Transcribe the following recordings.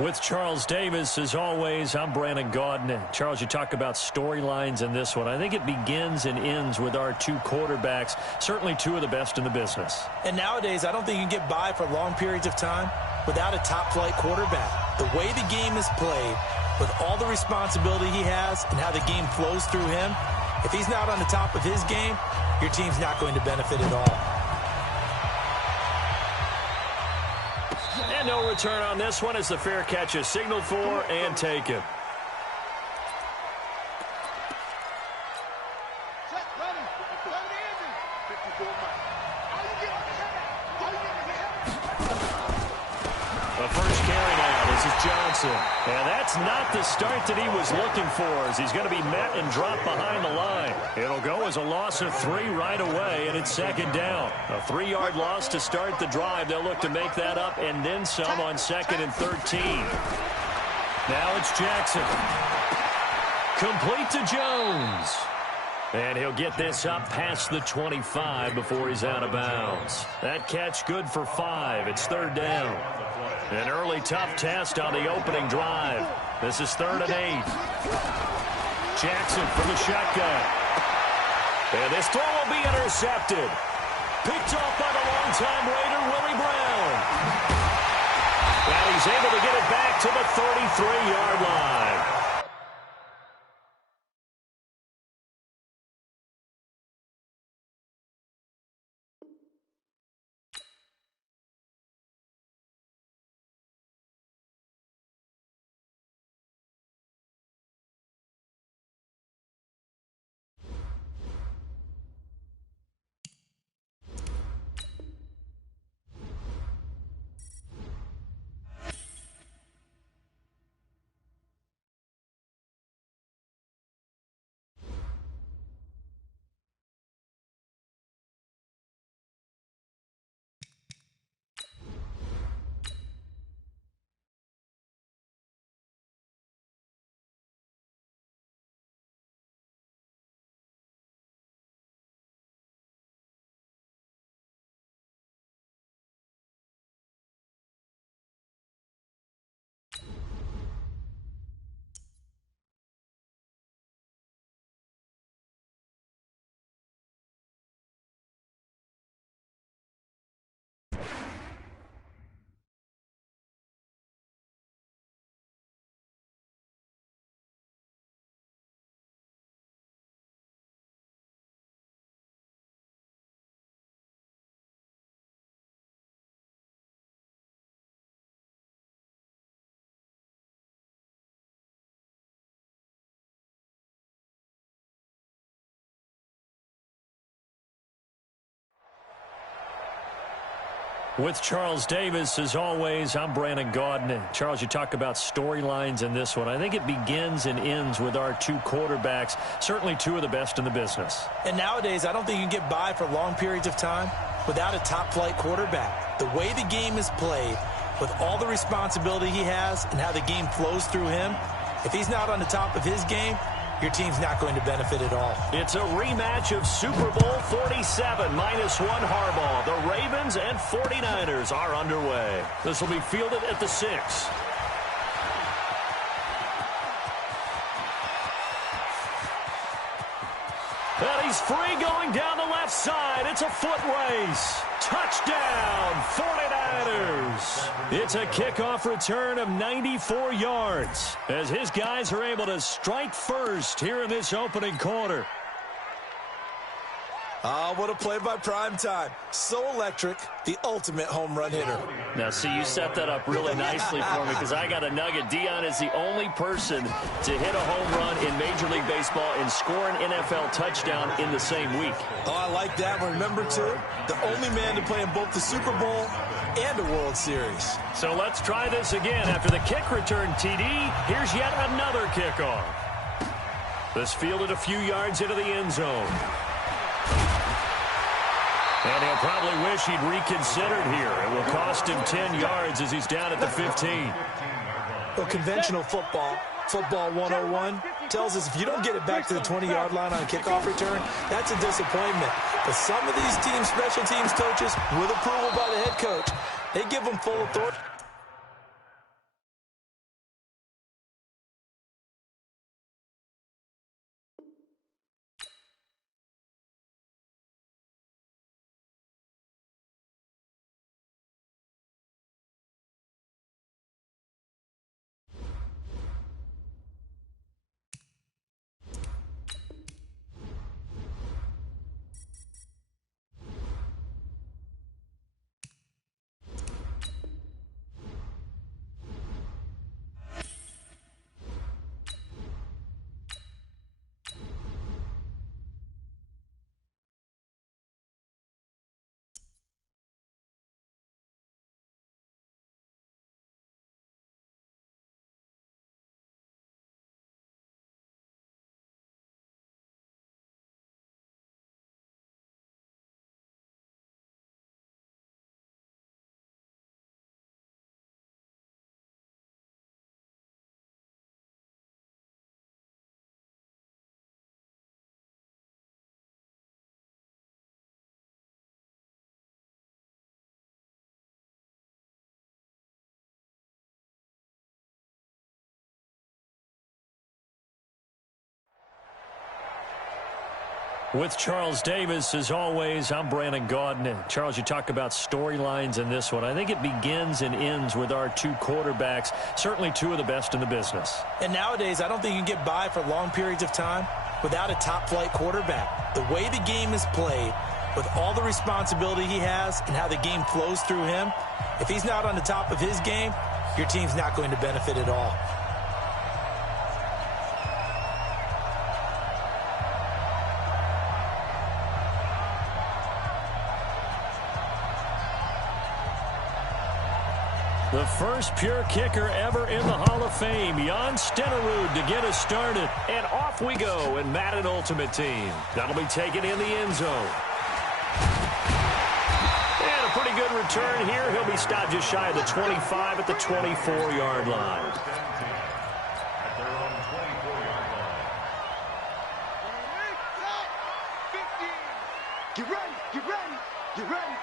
With Charles Davis, as always, I'm Brandon Gaudin. Charles, you talk about storylines in this one. I think it begins and ends with our two quarterbacks, certainly two of the best in the business. And nowadays, I don't think you can get by for long periods of time without a top-flight quarterback. The way the game is played, with all the responsibility he has and how the game flows through him, if he's not on the top of his game, your team's not going to benefit at all. And no return on this one as the fair catch is signaled for and taken. The first carry now. This is Johnson. And that's not the start that he was looking for, as he's going to be met and dropped behind the line. It'll go as a loss of 3 right away, and it's second down. A 3-yard loss to start the drive. They'll look to make that up and then some on 2nd and 13. Now it's Jackson. Complete to Jones. And he'll get this up past the 25 before he's out of bounds. That catch good for 5. It's 3rd down. An early tough test on the opening drive. This is 3rd and 8. Jackson from the shotgun. And this throw will be intercepted. Picked off by the longtime Raider, Willie Brown. And he's able to get it back to the 33-yard line. With Charles Davis, as always, I'm Brandon Gaudin. Charles, you talk about storylines in this one. I think it begins and ends with our two quarterbacks, certainly two of the best in the business. And nowadays, I don't think you can get by for long periods of time without a top-flight quarterback. The way the game is played, with all the responsibility he has and how the game flows through him, if he's not on the top of his game, your team's not going to benefit at all. It's a rematch of Super Bowl 47, -1 Harbaugh. The Ravens and 49ers are underway. This will be fielded at the 6. And he's free going down the left side. It's a foot race. Touchdown, 49ers. It's a kickoff return of 94 yards as his guys are able to strike first here in this opening quarter. Oh, what a play by Primetime. So electric, the ultimate home run hitter. Now, see, you set that up really nicely for me because I got a nugget. Deion is the only person to hit a home run in Major League Baseball and score an NFL touchdown in the same week. Oh, I like that one. Remember, too, the only man to play in both the Super Bowl and a World Series. So let's try this again. After the kick return, TD, here's yet another kickoff. This fielded a few yards into the end zone. And he'll probably wish he'd reconsidered here. It will cost him 10 yards as he's down at the 15. Well, conventional football 101, tells us if you don't get it back to the 20-yard line on a kickoff return, that's a disappointment. But some of these teams, special teams coaches, with approval by the head coach, they give them full authority. With Charles Davis, as always, I'm Brandon Gaudin. Charles, you talk about storylines in this one. I think it begins and ends with our two quarterbacks, certainly two of the best in the business. And nowadays, I don't think you can get by for long periods of time without a top-flight quarterback. The way the game is played, with all the responsibility he has and how the game flows through him, if he's not on the top of his game, your team's not going to benefit at all. The first pure kicker ever in the Hall of Fame, Jan Stenerud, to get us started. And off we go in Madden Ultimate Team. That'll be taken in the end zone. And a pretty good return here. He'll be stopped just shy of the 25 at the 24-yard line. Get ready, get ready, get ready.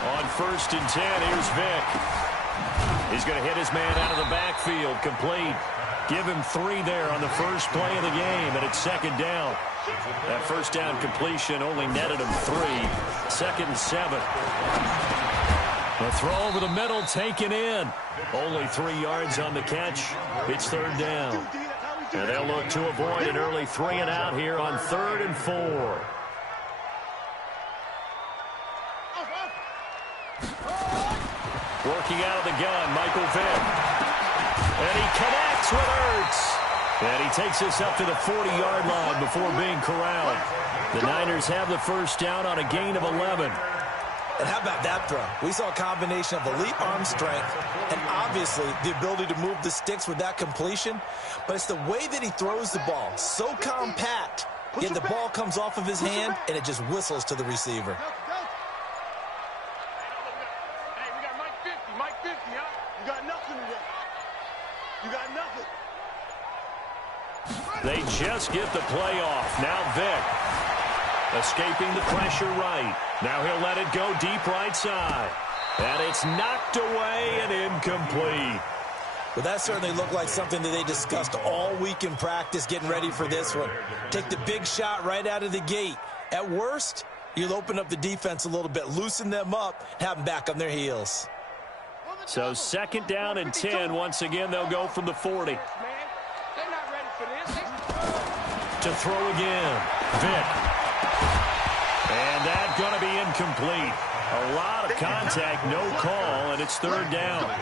On 1st and 10, here's Vick. He's going to hit his man out of the backfield, complete. Give him 3 there on the first play of the game, and it's 2nd down. That first down completion only netted him 3. 2nd and 7. The throw over the middle, taken in. Only 3 yards on the catch. It's 3rd down. And they'll look to avoid an early 3 and out here on 3rd and 4. Working out of the gun, Michael Vick. And he connects with Ertz. And he takes us up to the 40-yard line before being corralled. The Niners have the first down on a gain of 11. And how about that throw? We saw a combination of elite arm strength and obviously the ability to move the sticks with that completion. But it's the way that he throws the ball. So compact, yet the ball comes off of his hand and it just whistles to the receiver. They just get the play off. Now Vick escaping the pressure right. Now he'll let it go deep right side. And it's knocked away and incomplete. Well, that certainly looked like something that they discussed all week in practice getting ready for this one. Take the big shot right out of the gate. At worst, you'll open up the defense a little bit, loosen them up, have them back on their heels. So 2nd down and 10. Once again, they'll go from the 40. To throw again. Vick. And that's going to be incomplete. A lot of contact, no call, and it's 3rd down.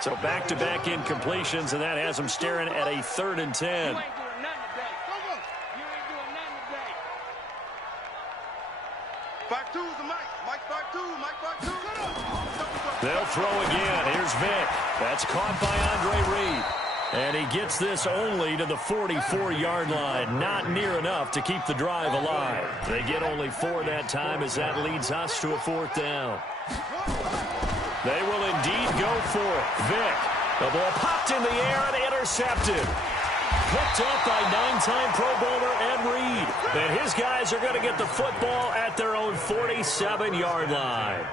So back-to-back incompletions, and that has them staring at a 3rd and 10. They'll throw again. Here's Vick. That's caught by Andre Reed. And he gets this only to the 44-yard line. Not near enough to keep the drive alive. They get only 4 that time as that leads us to a 4th down. They will indeed go for it. Vick. The ball popped in the air and intercepted. Picked up by 9-time Pro Bowler Ed Reed. And his guys are going to get the football at their own 47-yard line.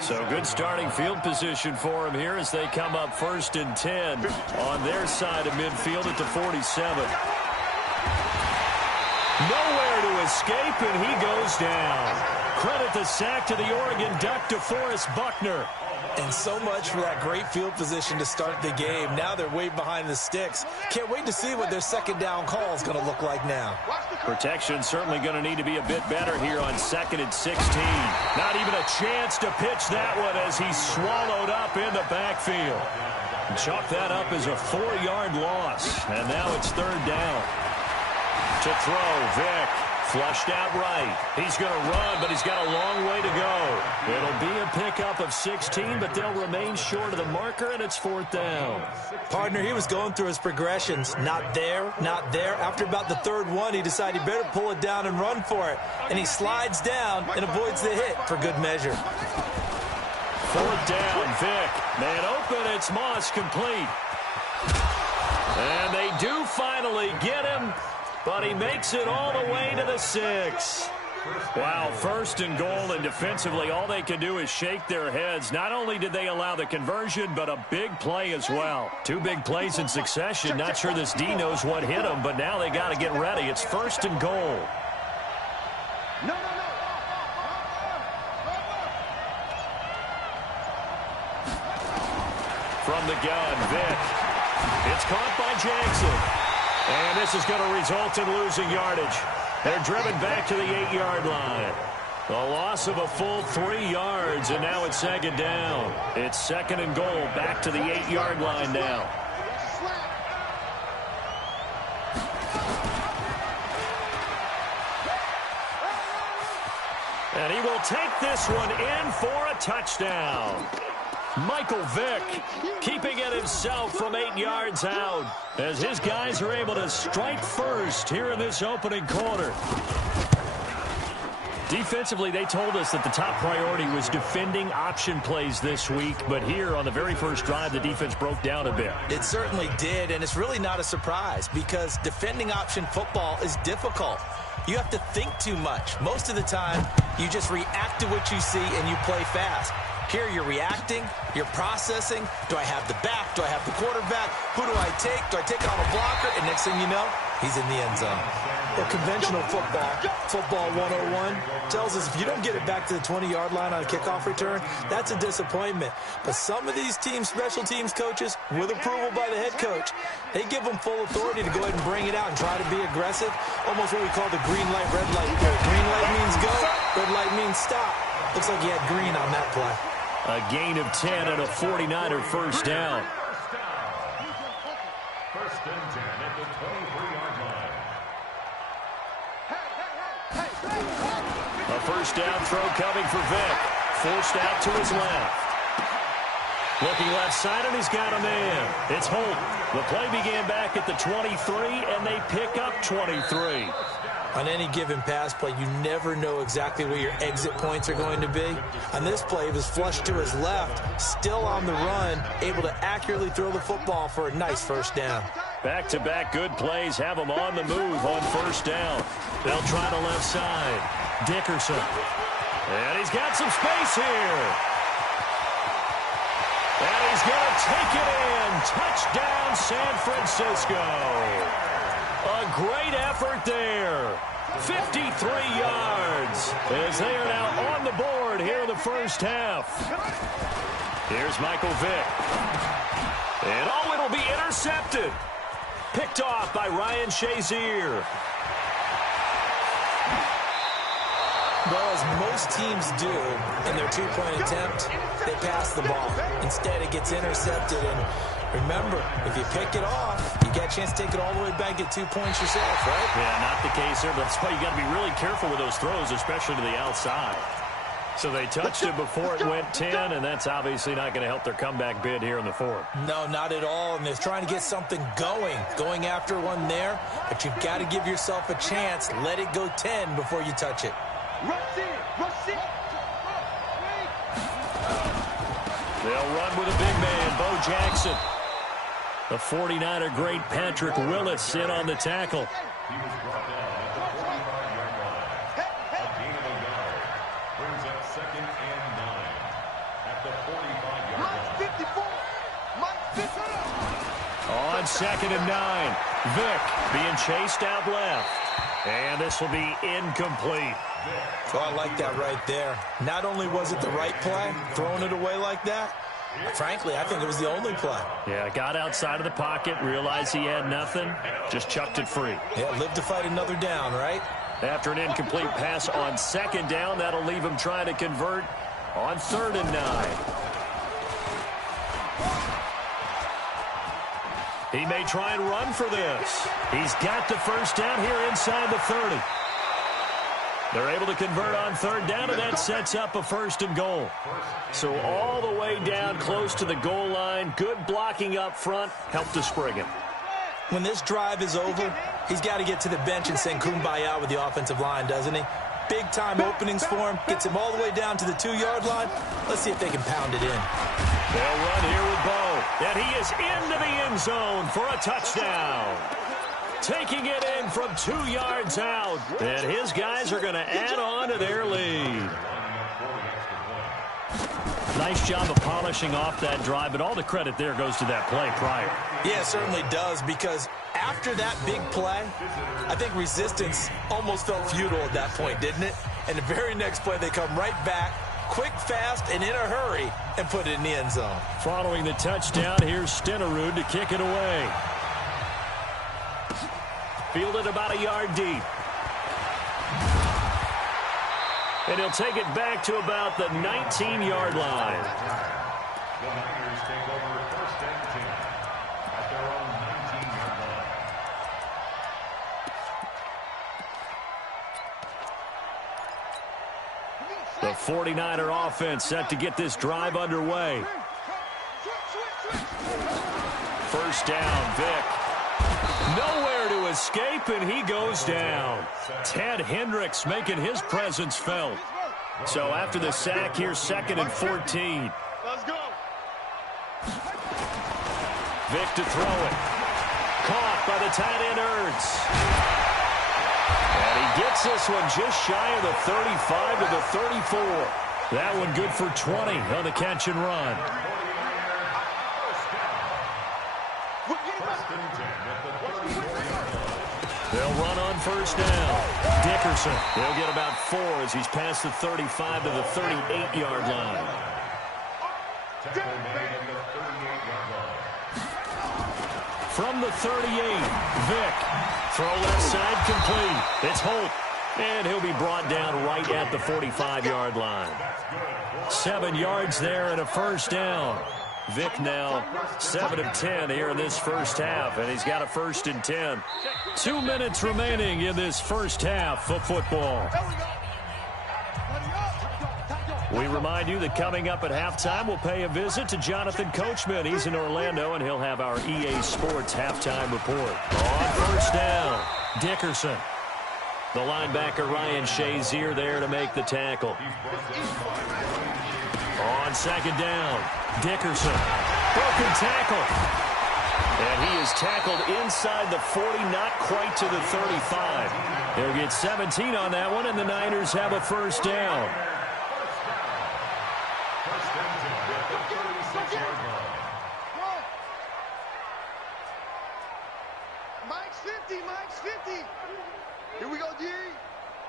So good starting field position for him here as they come up 1st and 10 on their side of midfield at the 47. Nowhere to escape, and he goes down. Credit the sack to the Oregon Duck, DeForest Buckner. And so much for that great field position to start the game. Now they're way behind the sticks. Can't wait to see what their 2nd down call is going to look like now. Protection certainly going to need to be a bit better here on 2nd and 16. Not even a chance to pitch that one as he's swallowed up in the backfield. Chalk that up as a 4-yard loss. And now it's 3rd down. To throw, Vick. Flushed out right. He's going to run, but he's got a long way to go. It'll be a pickup of 16, but they'll remain short of the marker, and it's 4th down. Partner, he was going through his progressions. Not there, not there. After about the 3rd one, he decided he better pull it down and run for it. And he slides down and avoids the hit for good measure. 4th down, Vick. Man open, it's Moss, complete. And they do finally get him. But he makes it all the way to the 6. Wow, first and goal, and defensively all they can do is shake their heads. Not only did they allow the conversion, but a big play as well. Two big plays in succession. Not sure this D knows what hit them, but now they got to get ready. It's first and goal. No. From the gun, Vick. It's caught by Jackson. And this is going to result in losing yardage. They're driven back to the 8-yard line. A loss of a full 3 yards, and now it's second down. It's second and goal, back to the 8-yard line now. And he will take this one in for a touchdown. Michael Vick keeping it himself from 8 yards out as his guys are able to strike first here in this opening quarter. Defensively, they told us that the top priority was defending option plays this week, but here on the very first drive, the defense broke down a bit. It certainly did, and it's really not a surprise because defending option football is difficult. You have to think too much. Most of the time, you just react to what you see and you play fast. Here you're reacting, you're processing. Do I have the back? Do I have the quarterback? Who do I take? Do I take on a blocker? And next thing you know, he's in the end zone. Well, conventional football 101, tells us if you don't get it back to the 20-yard line on a kickoff return, that's a disappointment. But some of these teams, special teams coaches, with approval by the head coach, they give them full authority to go ahead and bring it out and try to be aggressive. Almost what we call the green light, red light. Green light means go, red light means stop. Looks like he had green on that play. A gain of 10 and a 49er first down. First and 10 at the 23-yard line. A first down throw coming for Vick. Forced out to his left. Looking left side, and he's got a man. It's Holt. The play began back at the 23, and they pick up 23. On any given pass play, you never know exactly where your exit points are going to be. On this play, it was flushed to his left, still on the run, able to accurately throw the football for a nice first down. Back-to-back good plays have them on the move on first down. They'll try the left side. Dickerson. And he's got some space here. And he's going to take it in. Touchdown, San Francisco. A great effort there. 53 yards as they are now on the board here in the first half. Here's Michael Vick. And oh, it'll be intercepted. Picked off by Ryan Shazier. Well, as most teams do in their two-point attempt, they pass the ball. Instead, it gets intercepted. And remember, if you pick it off, you get a chance to take it all the way back, get 2 points yourself, right? Yeah, not the case there. But that's why you got to be really careful with those throws, especially to the outside. So they touched it before it went 10, and that's obviously not going to help their comeback bid here in the fourth. No, not at all. And they're trying to get something going after one there. But you've got to give yourself a chance. Let it go 10 before you touch it. They'll run with a big man, Bo Jackson. The 49er great Patrick Willis in on the tackle. He was brought down at the 45-yard line. A gain of a yard brings up second and 9 at the 45-yard line. On second and 9, Vick being chased out left. And this will be incomplete. Oh, I like that right there. Not only was it the right play, throwing it away like that, frankly, I think it was the only play. Yeah, got outside of the pocket, realized he had nothing, just chucked it free. Yeah, live to fight another down, right? After an incomplete pass on second down, that'll leave him trying to convert on third and 9. He may try and run for this. He's got the first down here inside the 30. They're able to convert on third down, and that sets up a first and goal. So all the way down close to the goal line. Good blocking up front. Helped to spring him. When this drive is over, he's got to get to the bench and sing kumbaya with the offensive line, doesn't he? Big-time openings for him. Gets him all the way down to the 2-yard line. Let's see if they can pound it in. They'll run here with Bo. And he is into the end zone for a touchdown. taking it in from 2 yards out. And his guys are going to add on to their lead. Nice job of polishing off that drive, but all the credit there goes to that play prior. Yeah, it certainly does, because after that big play, I think resistance almost felt futile at that point, didn't it? And the very next play, they come right back, quick, fast, and in a hurry, and put it in the end zone. Following the touchdown, here's Stenerud to kick it away. Fielded about a yard deep. And he'll take it back to about the 19-yard line. The Niners take over 1st and 10 at their own 19-yard line. The 49er offense set to get this drive underway. First down, Vic. Nowhere to escape, and he goes down. Ted Hendricks making his presence felt. So after the sack, here's 2nd and 14. Let's go. Vic to throw it. Caught by the tight end, Ertz. And he gets this one just shy of the 35 to the 34. That one good for 20 on the catch and run. They'll run on first down. Dickerson, they'll get about 4 as he's past the 35 to the 38-yard line. From the 38, Vic. Throw left side complete. It's Holt. And he'll be brought down right at the 45-yard line. 7 yards there and a first down. Vic now 7 of 10 here in this first half, and he's got a 1st and 10. 2 minutes remaining in this first half of football. We remind you that coming up at halftime, we'll pay a visit to Jonathan Coachman. He's in Orlando, and he'll have our EA Sports halftime report. On first down, Dickerson. The linebacker Ryan Shazier there to make the tackle. On second down, Dickerson. Broken tackle. And he is tackled inside the 40, not quite to the 35. He'll get 17 on that one, and the Niners have a first down. Mike's 50, Mike's 50. Here we go, D.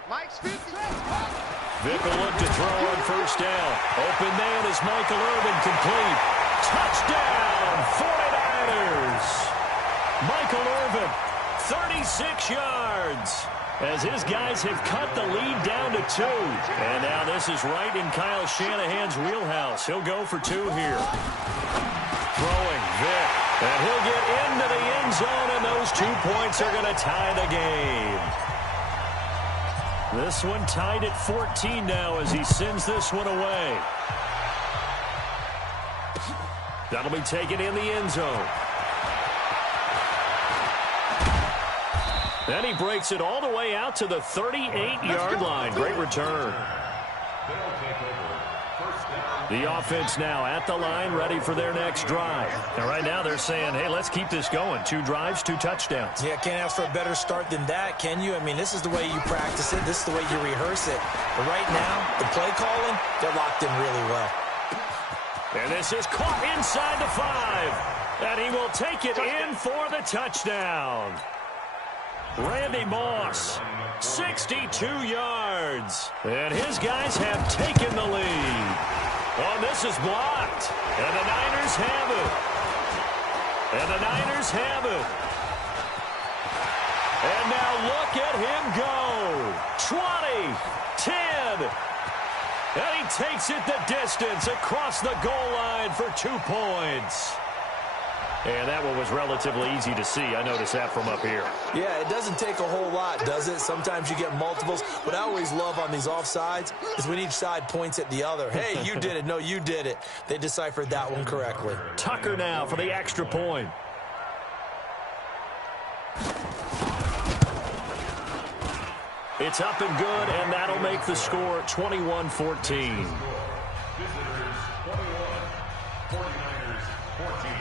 Mike's 50. Vic will look to throw on first down. Open man is Michael Irvin, complete. Touchdown, 49ers. Michael Irvin, 36 yards. As his guys have cut the lead down to 2. And now this is right in Kyle Shanahan's wheelhouse. He'll go for 2 here. Throwing, Vic. And he'll get into the end zone, and those 2 points are going to tie the game. This one tied at 14 now as he sends this one away. That'll be taken in the end zone. Then he breaks it all the way out to the 38-yard line. Great return. The offense now at the line, ready for their next drive. And right now they're saying, hey, let's keep this going. 2 drives, 2 touchdowns. Yeah, can't ask for a better start than that, can you? I mean, this is the way you practice it. This is the way you rehearse it. But right now, the play calling, they're locked in really well. And this is caught inside the 5. And he will take it in for the touchdown. Randy Moss, 62 yards. And his guys have taken the lead. Oh, this is blocked. And the Niners have it. And the Niners have it. And now look at him go. 20, 10. And he takes it the distance across the goal line for 2 points. And that one was relatively easy to see. I noticed that from up here. Yeah, it doesn't take a whole lot, does it? Sometimes you get multiples. What I always love on these offsides is when each side points at the other. Hey, you did it. No, you did it. They deciphered that one correctly. Tucker now for the extra point. It's up and good, and that'll make the score 21-14. Visitors 21, 49ers 14.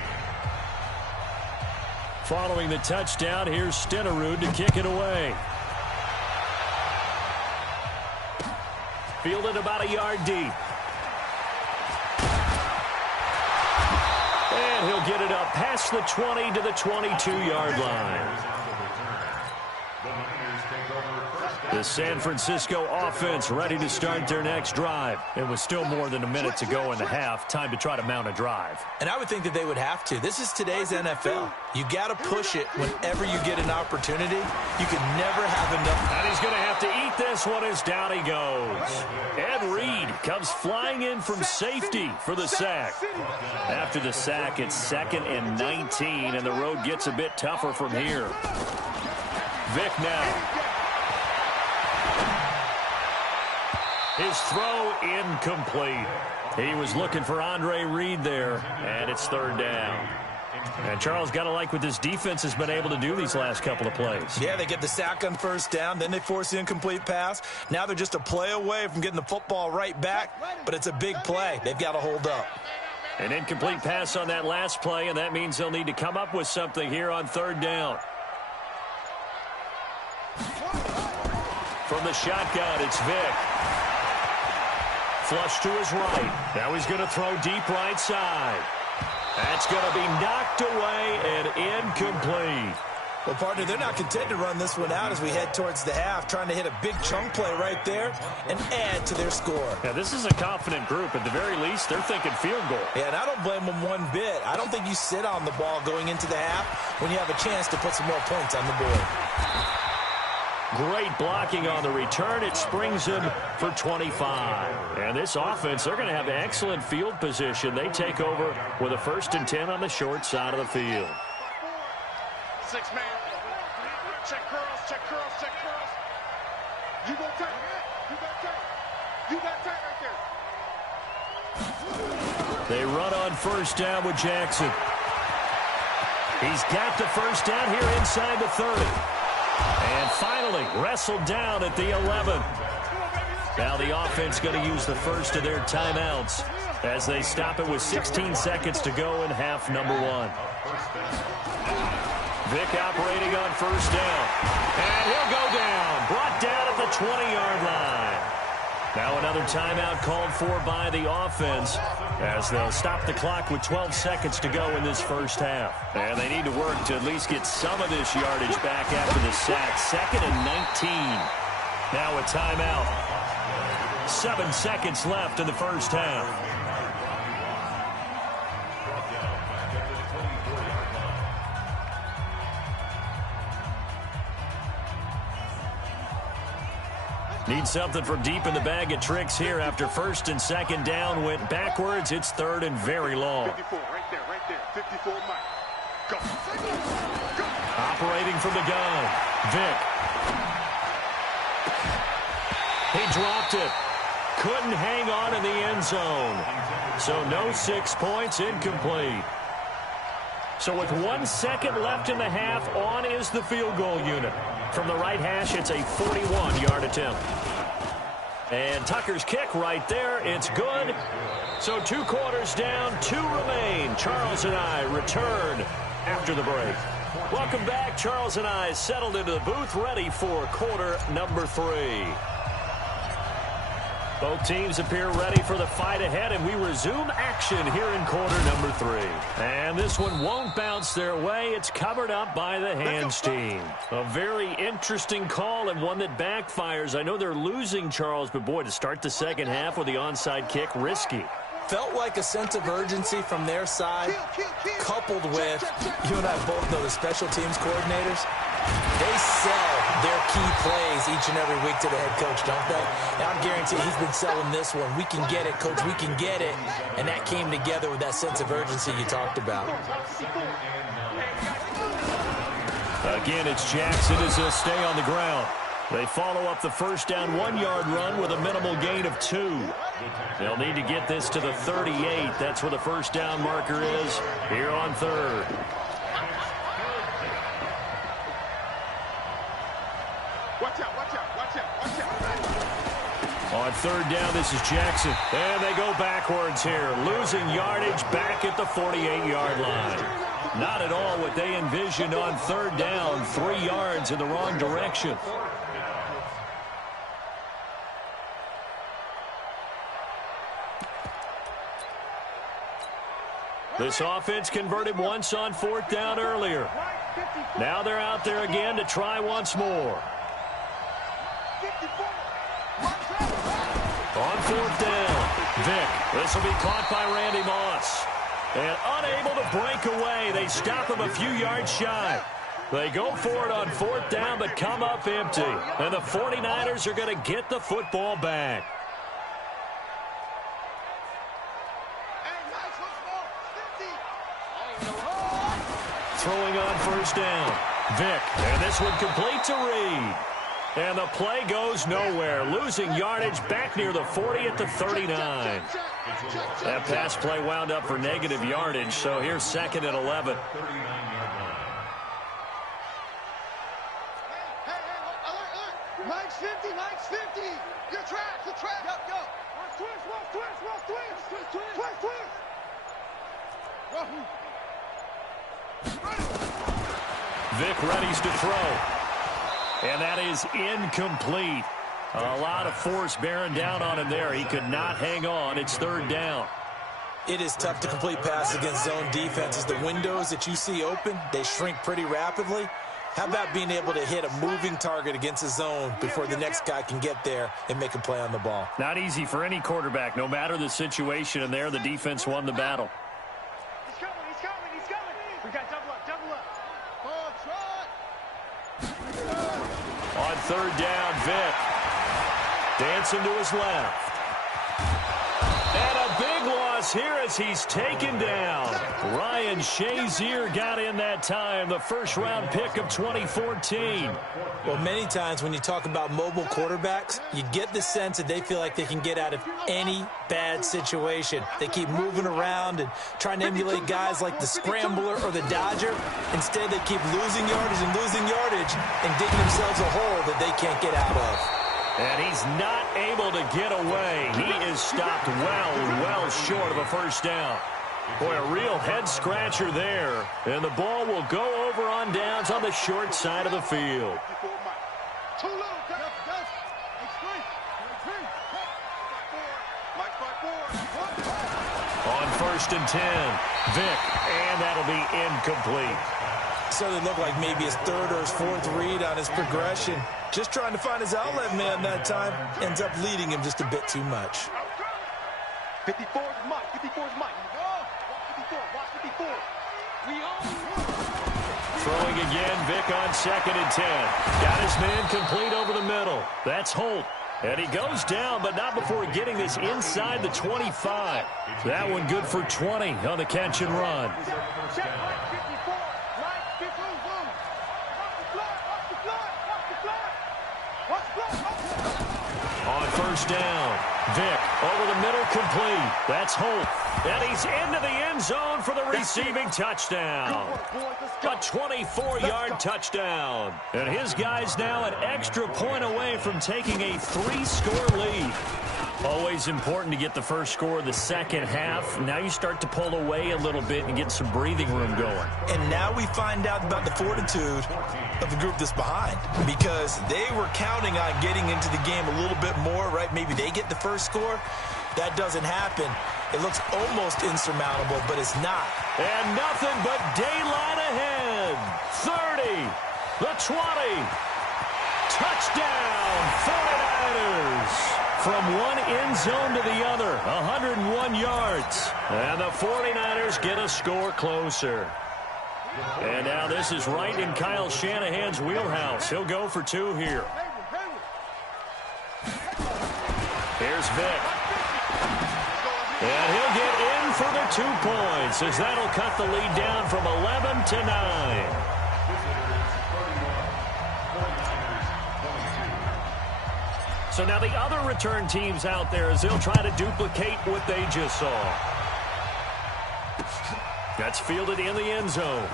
Following the touchdown, here's Stenerud to kick it away. Fielded about a yard deep. And he'll get it up past the 20 to the 22-yard line. The San Francisco offense ready to start their next drive. It was still more than a minute to go in the half. Time to try to mount a drive. And I would think that they would have to. This is today's NFL. You got to push it whenever you get an opportunity. You can never have enough. And he's going to have to eat this one as down he goes. Ed Reed comes flying in from safety for the sack. After the sack, it's 2nd and 19, and the road gets a bit tougher from here. Vick now. His throw incomplete. He was looking for Andre Reed there, and it's 3rd down. And Charles, got to like what this defense has been able to do these last couple of plays. Yeah, they get the sack on 1st down, then they force the incomplete pass. Now they're just a play away from getting the football right back, but it's a big play. They've got to hold up. An incomplete pass on that last play, and that means they'll need to come up with something here on 3rd down. From the shotgun, it's Vick. Flush to his right. Now he's going to throw deep right side. That's going to be knocked away and incomplete. Well, partner, they're not content to run this one out as we head towards the half, trying to hit a big chunk play right there and add to their score. Yeah, this is a confident group. At the very least, they're thinking field goal. Yeah, and I don't blame them one bit. I don't think you sit on the ball going into the half when you have a chance to put some more points on the board. Great blocking on the return. It springs him for 25. And this offense, they're going to have excellent field position. They take over with a 1st and 10 on the short side of the field. 6-man. Check curls, check curls, check curls. You go tight. You got tight. You got tight right there. They run on 1st down with Jackson. He's got the 1st down here inside the 30. And finally wrestled down at the 11. Now the offense going to use the first of their timeouts as they stop it with 16 seconds to go in half number 1. Vick operating on 1st down. And he'll go down. Brought down at the 20-yard line. Now another timeout called for by the offense as they'll stop the clock with 12 seconds to go in this 1st half. And they need to work to at least get some of this yardage back after the sack. 2nd and 19. Now a timeout. 7 seconds left in the 1st half. Need something from deep in the bag of tricks here after 1st and 2nd down went backwards. It's 3rd and very long. 54, right there, right there. 54, Mike. Go. Go. Operating from the gun, Vick. He dropped it. Couldn't hang on in the end zone. So no 6 points, incomplete. So with 1 second left in the half, on is the field goal unit. From the right hash, it's a 41-yard attempt. And Tucker's kick right there. It's good. So 2 quarters down, 2 remain. Charles and I return after the break. Welcome back. Charles and I settled into the booth, ready for quarter number 3. Both teams appear ready for the fight ahead, and we resume action here in quarter number 3. And this one won't bounce their way. It's covered up by the hands team. A very interesting call and one that backfires. I know they're losing, Charles, but boy, to start the 2nd half with the onside kick, risky. Felt like a sense of urgency from their side, coupled with, you and I both know the special teams coordinators. They sell their key plays each and every week to the head coach, don't they? Now, I guarantee he's been selling this one. We can get it, coach. We can get it. And that came together with that sense of urgency you talked about. Again, it's Jackson as he'll stay on the ground. They follow up the 1st down 1-yard run with a minimal gain of 2. They'll need to get this to the 38. That's where the 1st down marker is here on 3rd. Watch out, watch out, watch out, watch out. On 3rd down, this is Jackson. And they go backwards here, losing yardage back at the 48-yard line. Not at all what they envisioned on third down, 3 yards in the wrong direction. This offense converted once on fourth down earlier. Now they're out there again to try once more. On fourth down, Vick. This will be caught by Randy Moss. And unable to break away, they stop him a few yards shy. They go for it on fourth down, but come up empty. And the 49ers are going to get the football back. Throwing on first down, Vick. And this one complete to Reed. And the play goes nowhere, losing yardage back near the 40 at the 39. That pass play wound up for negative yardage, so here's second and 11. Mike's 50, Mike's 50. You're trapped, you're trapped. Go, go. Vick readies to throw. And that is incomplete. A lot of force bearing down on him there. He could not hang on. It's third down. It is tough to complete passes against zone defenses. The windows that you see open, they shrink pretty rapidly. How about being able to hit a moving target against a zone before the next guy can get there and make a play on the ball? Not easy for any quarterback, no matter the situation. And there, the defense won the battle. He's coming, he's coming, he's coming. We got double up, double up. Oh, try. On third down, Vick. Dancing to his left. And a big loss here as he's taken down. Ryan Shazier got in that time, the first-round pick of 2014. Well, many times when you talk about mobile quarterbacks, you get the sense that they feel like they can get out of any bad situation. They keep moving around and trying to emulate guys like the Scrambler or the Dodger. Instead, they keep losing yardage and digging themselves a hole that they can't get out of. And he's not able to get away. He is stopped well short of a first down. Boy, a real head-scratcher there. And the ball will go over on downs on the short side of the field. On first and 10, Vick, and that'll be incomplete. So it looked like maybe his third or his fourth read on his progression. Just trying to find his outlet man that time. Ends up leading him just a bit too much. 54 is Mike. 54 is Mike. Watch 54. Watch 54. Throwing again, Vick on second and 10. Got his man complete over the middle. That's Holt. And he goes down, but not before getting this inside the 25. That one good for 20 on the catch and run. On first down, Vick over the middle, complete. That's Holt. And he's into the end zone for the receiving touchdown. A 24-yard touchdown. And his guy's now an extra point away from taking a 3-score lead. Always important to get the first score of the second half. Now you start to pull away a little bit and get some breathing room going. And now we find out about the fortitude of the group that's behind, because they were counting on getting into the game a little bit more, right? Maybe they get the first score. That doesn't happen. It looks almost insurmountable, but it's not. And nothing but daylight ahead. 30, the 20. Touchdown, 49ers. From one end zone to the other, 101 yards. And the 49ers get a score closer. And now this is right in Kyle Shanahan's wheelhouse. He'll go for 2 here. Here's Vick. And he'll get in for the 2 points, as that'll cut the lead down from 11 to 9. So now the other return teams out there as they'll try to duplicate what they just saw. That's fielded in the end zone.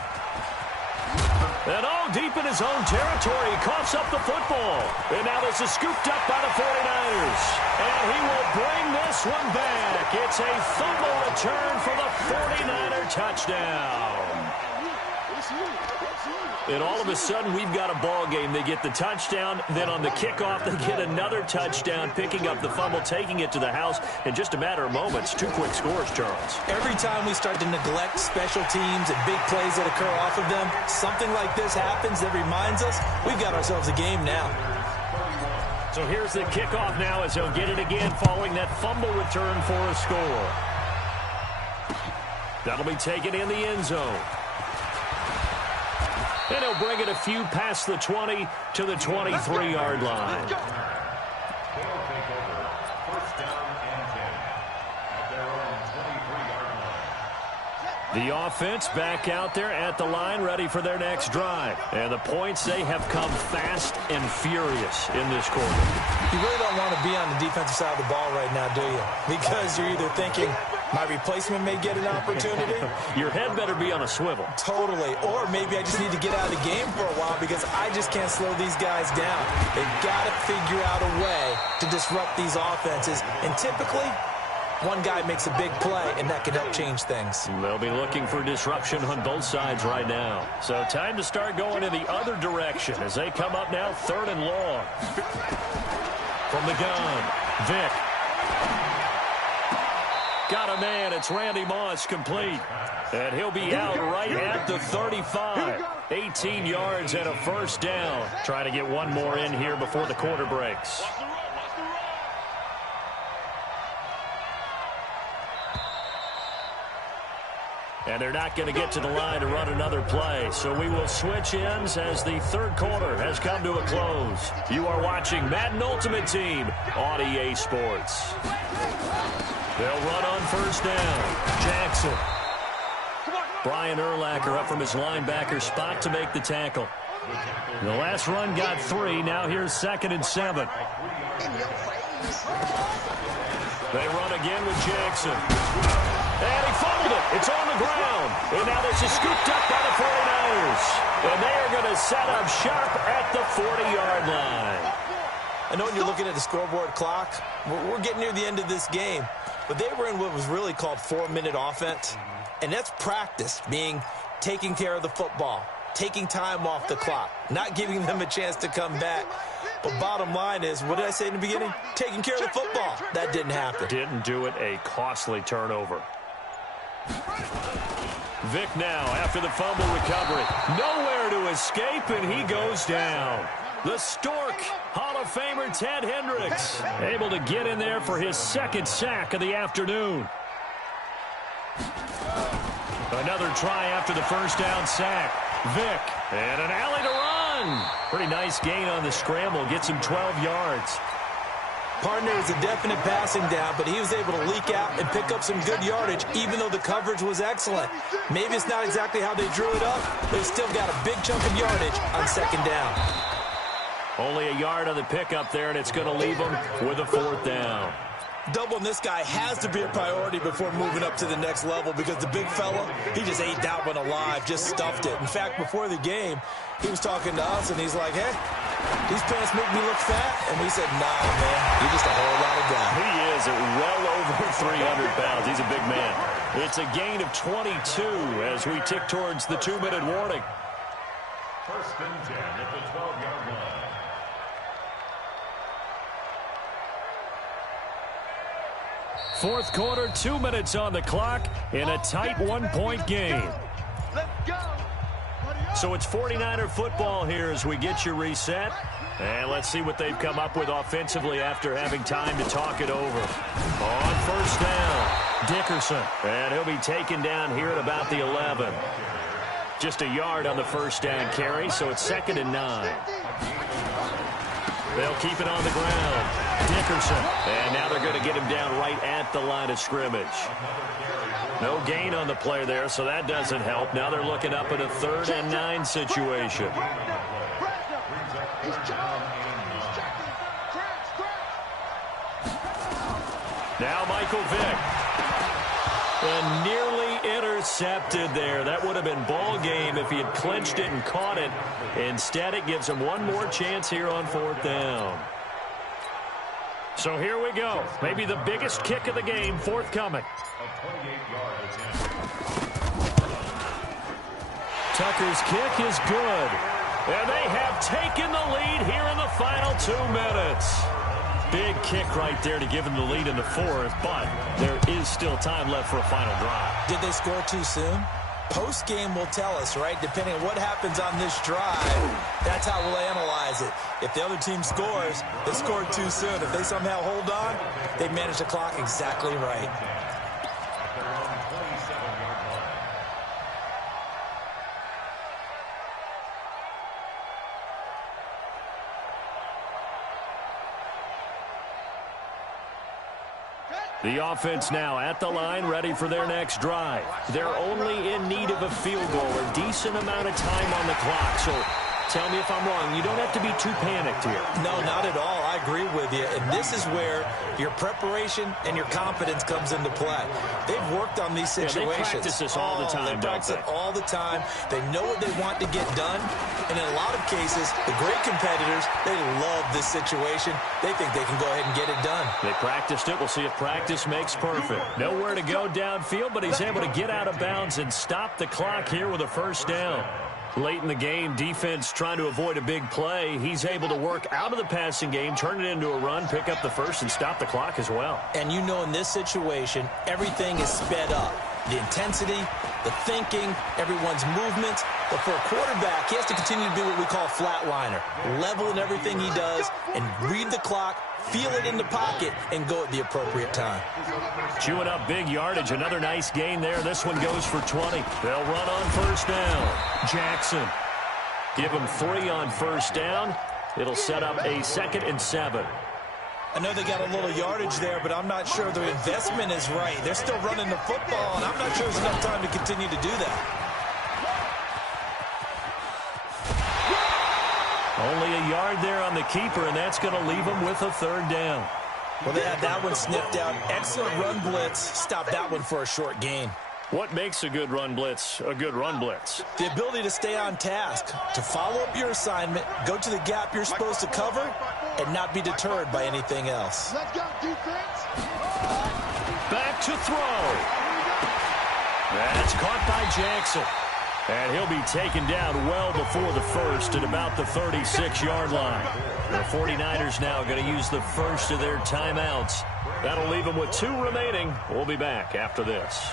And all deep in his own territory, he coughs up the football. And now this is scooped up by the 49ers. And he will bring this one back. It's a fumble return for the 49er touchdown. And all of a sudden, we've got a ball game. They get the touchdown. Then on the kickoff, they get another touchdown, picking up the fumble, taking it to the house in just a matter of moments. 2 quick scores, Charles. Every time we start to neglect special teams and big plays that occur off of them, something like this happens that reminds us we've got ourselves a game now. So here's the kickoff now as he'll get it again following that fumble return for a score. That'll be taken in the end zone. And he'll bring it a few past the 20 to the 23-yard line. The offense back out there at the line, ready for their next drive. And the points, they have come fast and furious in this quarter. You really don't want to be on the defensive side of the ball right now, do you? Because you're either thinking, my replacement may get an opportunity. Your head better be on a swivel. Totally. Or maybe I just need to get out of the game for a while because I just can't slow these guys down. They've got to figure out a way to disrupt these offenses. And typically, one guy makes a big play, and that can help change things. They'll be looking for disruption on both sides right now. So time to start going in the other direction as they come up now 3rd and long. From the gun, Vick. Got a man. It's Randy Moss, complete. And he'll be out right at the 35. 18 yards and a first down. Trying to get one more in here before the quarter breaks. And they're not going to get to the line to run another play. So we will switch ends as the third quarter has come to a close. You are watching Madden Ultimate Team on EA Sports. They'll run on first down. Jackson. Brian Urlacher up from his linebacker spot to make the tackle. The last run got 3. Now here's 2nd and 7. They run again with Jackson. And he fumbled it. It's on the ground. And now this is scooped up by the 49ers. And they are going to set up sharp at the 40-yard line. I know when you're looking at the scoreboard clock, we're getting near the end of this game. But they were in what was really called 4-minute offense. And that's practice, being taking care of the football, taking time off the clock, not giving them a chance to come back. But bottom line is, what did I say in the beginning? Taking care of the football. That didn't happen. Didn't do it. A costly turnover. Vick now after the fumble recovery. Nowhere to escape, and he goes down. The Stork, Hall of Famer Ted Hendricks, able to get in there for his 2nd sack of the afternoon. Another try after the first down sack. Vick, and an alley to run. Pretty nice gain on the scramble. Gets him 12 yards. Partner is a definite passing down, but he was able to leak out and pick up some good yardage, even though the coverage was excellent. Maybe it's not exactly how they drew it up, but they still got a big chunk of yardage on 2nd down. Only a yard on the pickup there, and it's going to leave them with a 4th down. Doubling this guy has to be a priority before moving up to the next level because the big fella, he just ate that one alive, just stuffed it. In fact, before the game, he was talking to us, and he's like, hey, these pants make me look fat. And we said, nah, man, you're just a whole lot of guy. He is at well over 300 pounds. He's a big man. It's a gain of 22 as we tick towards the 2-minute warning. 1st and 10 at the 12-yard line. Fourth quarter, 2 minutes on the clock in a tight 1-point game. So it's 49er football here as we get you reset. And let's see what they've come up with offensively after having time to talk it over. On first down, Dickerson. And he'll be taken down here at about the 11. Just a yard on the first down carry, so it's 2nd and 9. They'll keep it on the ground. Dickerson. And now they're going to get him down right at the line of scrimmage. No gain on the play there, so that doesn't help. Now they're looking up at a 3rd and 9 situation. Now Michael Vick. And nearly intercepted there. That would have been ball game if he had clinched it and caught it. Instead, it gives him one more chance here on 4th down. So here we go. Maybe the biggest kick of the game forthcoming. Tucker's kick is good. And they have taken the lead here in the final 2 minutes. Big kick right there to give them the lead in the fourth, but there is still time left for a final drive. Did they score too soon? Post-game will tell us, right? Depending on what happens on this drive, that's how we'll analyze it. If the other team scores, they scored too soon. If they somehow hold on, they manage the clock exactly right. The offense now at the line, ready for their next drive. They're only in need of a field goal, a decent amount of time on the clock. So tell me if I'm wrong. You don't have to be too panicked here. No, not at all. I agree with you. And this is where your preparation and your confidence comes into play. They've worked on these situations. Yeah, they practice this all the time, They practice it all the time. They know what they want to get done. And in a lot of cases, the great competitors, they love this situation. They think they can go ahead and get it done. They practiced it. We'll see if practice makes perfect. Nowhere to go downfield, but he's able to get out of bounds and stop the clock here with a first down. Late in the game, defense trying to avoid a big play. He's able to work out of the passing game, turn it into a run, pick up the first, and stop the clock as well. And you know in this situation, everything is sped up. The intensity, the thinking, everyone's movements. But for a quarterback, he has to continue to be what we call a flatliner. Level in everything he does and read the clock, feel it in the pocket, and go at the appropriate time. Chewing up big yardage. Another nice gain there. This one goes for 20. They'll run on first down. Jackson. Give him 3 on first down. It'll set up a 2nd and 7. I know they got a little yardage there, but I'm not sure the investment is right. They're still running the football, and I'm not sure there's enough time to continue to do that. Only a yard there on the keeper, and that's going to leave them with a 3rd down. Well, they had that one sniffed out. Excellent run blitz. Stop that one for a short gain. What makes a good run blitz a good run blitz? The ability to stay on task, to follow up your assignment, go to the gap you're supposed to cover, and not be deterred by anything else. Let's go, defense. Back to throw. That's caught by Jackson. And he'll be taken down well before the first at about the 36-yard line. The 49ers now going to use the first of their timeouts. That'll leave them with 2 remaining. We'll be back after this.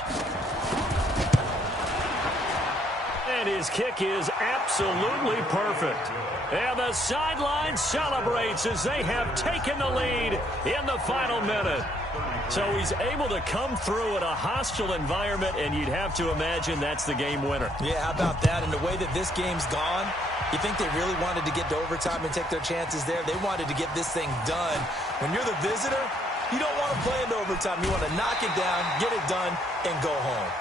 And his kick is absolutely perfect. And the sideline celebrates as they have taken the lead in the final minute. So he's able to come through in a hostile environment, and you'd have to imagine that's the game winner. Yeah, how about that? And the way that this game's gone, you think they really wanted to get to overtime and take their chances there? They wanted to get this thing done. When you're the visitor, you don't want to play into overtime. You want to knock it down, get it done, and go home.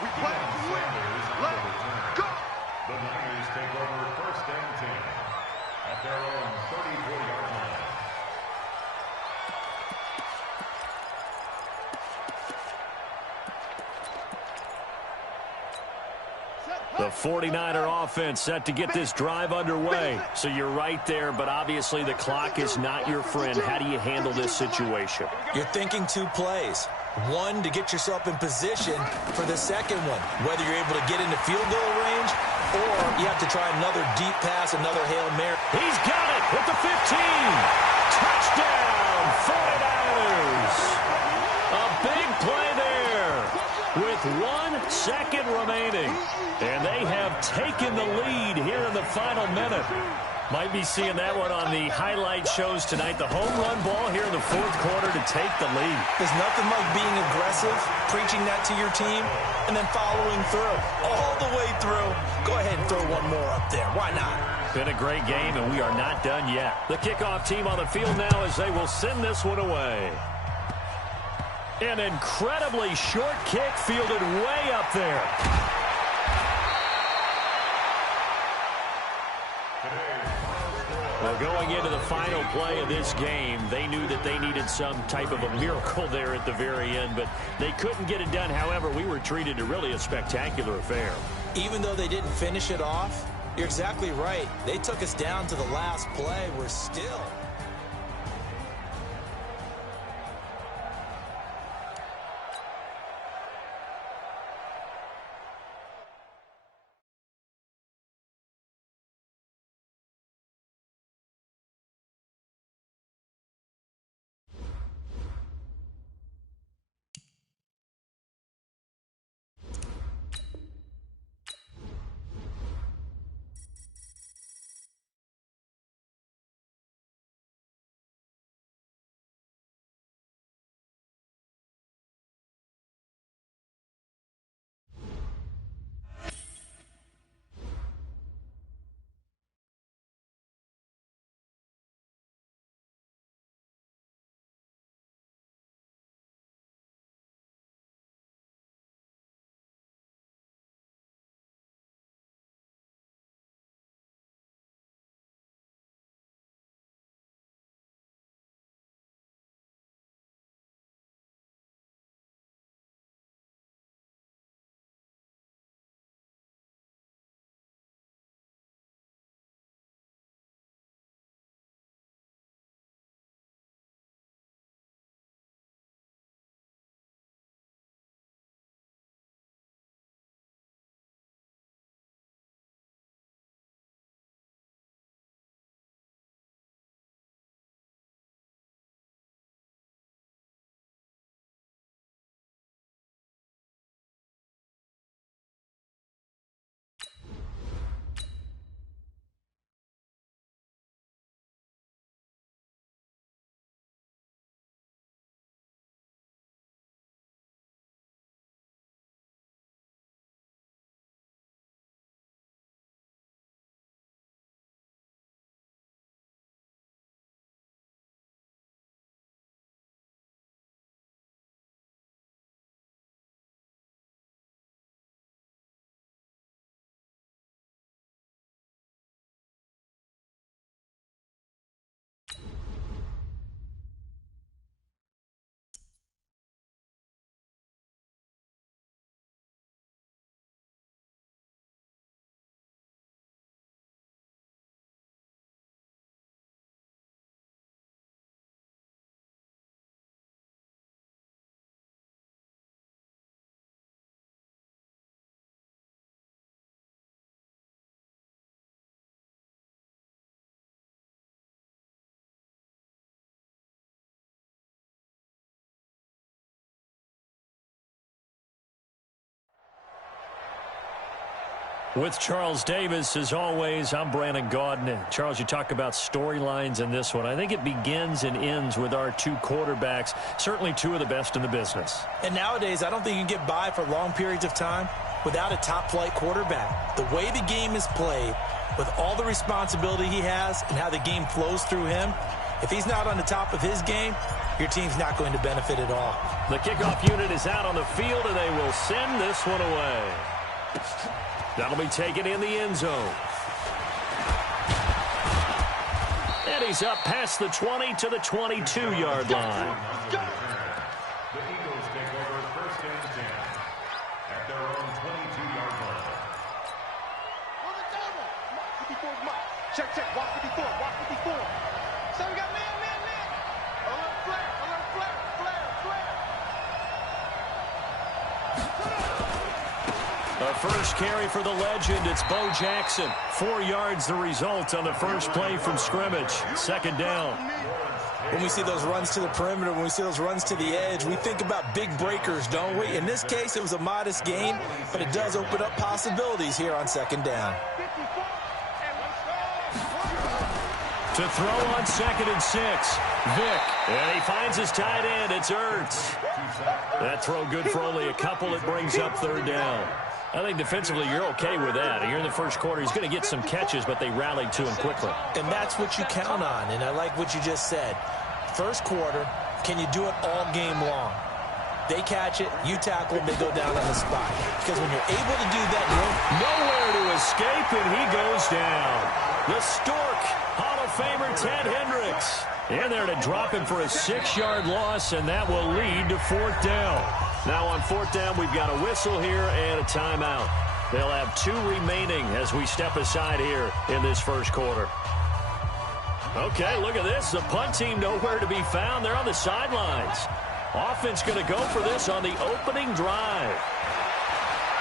We play to win. Let's go. The Niners take over 1st and 10 at their own 34-yard line. The 49er offense set to get this drive underway. So you're right there, but obviously the clock is not your friend. How do you handle this situation? You're thinking 2 plays. One, to get yourself in position for the second one, whether you're able to get into field goal range or you have to try another deep pass, another Hail Mary. He's got it with the 15. Touchdown, 49ers. A big play there with 1 second remaining. And they have taken the lead here in the final minute. Might be seeing that one on the highlight shows tonight. The home run ball here in the 4th quarter to take the lead. There's nothing like being aggressive, preaching that to your team, and then following through. All the way through. Go ahead and throw one more up there. Why not? Been a great game, and we are not done yet. The kickoff team on the field now as they will send this one away. An incredibly short kick fielded way up there. Well, going into the final play of this game, they knew that they needed some type of a miracle there at the very end, but they couldn't get it done. However, we were treated to really a spectacular affair. Even though they didn't finish it off, you're exactly right. They took us down to the last play. We're still With Charles Davis, as always, I'm Brandon Gaudin. Charles, you talk about storylines in this one. I think it begins and ends with our two quarterbacks, certainly two of the best in the business. And nowadays, I don't think you can get by for long periods of time without a top-flight quarterback. The way the game is played, with all the responsibility he has and how the game flows through him, if he's not on the top of his game, your team's not going to benefit at all. The kickoff unit is out on the field, and they will send this one away. That'll be taken in the end zone. And he's up past the 20 to the 22-yard line. The Eagles take over first and 10 at their own 22-yard line. Check, check. Watch 54. Watch 54. So we got man. Alert flare. A first carry for the legend. It's Bo Jackson. 4 yards the result on the first play from scrimmage. Second down. When we see those runs to the perimeter, when we see those runs to the edge, we think about big breakers, don't we? In this case, it was a modest gain, but it does open up possibilities here on second down. To throw on 2nd and 6. Vick. And he finds his tight end. It's Ertz. That throw good for only a couple. It brings up third down. I think defensively you're okay with that. Here in the first quarter, he's going to get some catches, but they rallied to him quickly. And that's what you count on, and I like what you just said. First quarter, can you do it all game long? They catch it, you tackle, they go down on the spot. Because when you're able to do that, nowhere to escape, and he goes down. The Stork, Hall of Famer Ted Hendricks. In there to drop him for a 6-yard loss, and that will lead to fourth down. Now on fourth down, we've got a whistle here and a timeout. They'll have 2 remaining as we step aside here in this first quarter. Okay, look at this. The punt team nowhere to be found. They're on the sidelines. Offense going to go for this on the opening drive.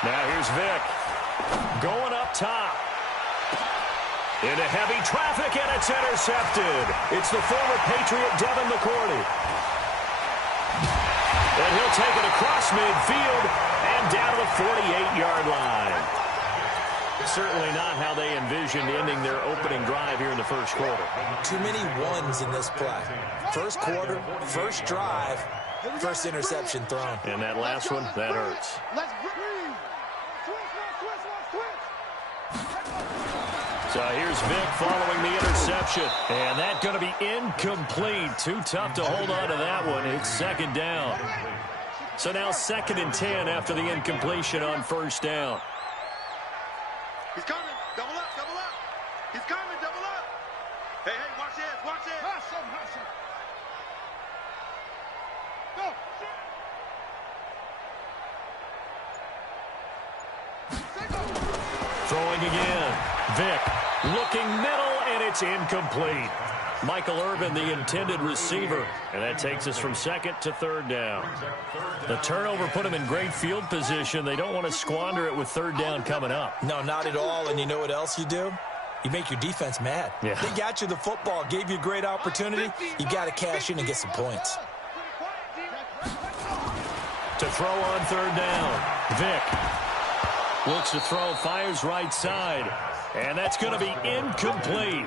Now here's Vick. Going up top. Into heavy traffic, and it's intercepted. It's the former Patriot Devin McCourty. And he'll take it across midfield and down to the 48-yard line. Certainly not how they envisioned ending their opening drive here in the first quarter. too many ones in this play. First quarter, first drive, first interception thrown. And that last one, that hurts. So here's Vick following the interception. And that's going to be incomplete. Too tough to hold on to that one. It's second down. So now 2nd and 10 after the incompletion on first down. He's coming. Double up, double up. He's coming, double up. Hey, watch this, watch this. Go. Throwing again. Vick looking middle, and it's incomplete. Michael Irvin, the intended receiver. And that takes us from 2nd to 3rd down. The turnover put them in great field position. They don't want to squander it with 3rd down coming up. No, not at all. And you know what else you do? You make your defense mad. Yeah. They got you the football, gave you a great opportunity. You got to cash in and get some points. To throw on 3rd down. Vick looks to throw, fires right side. And that's going to be incomplete.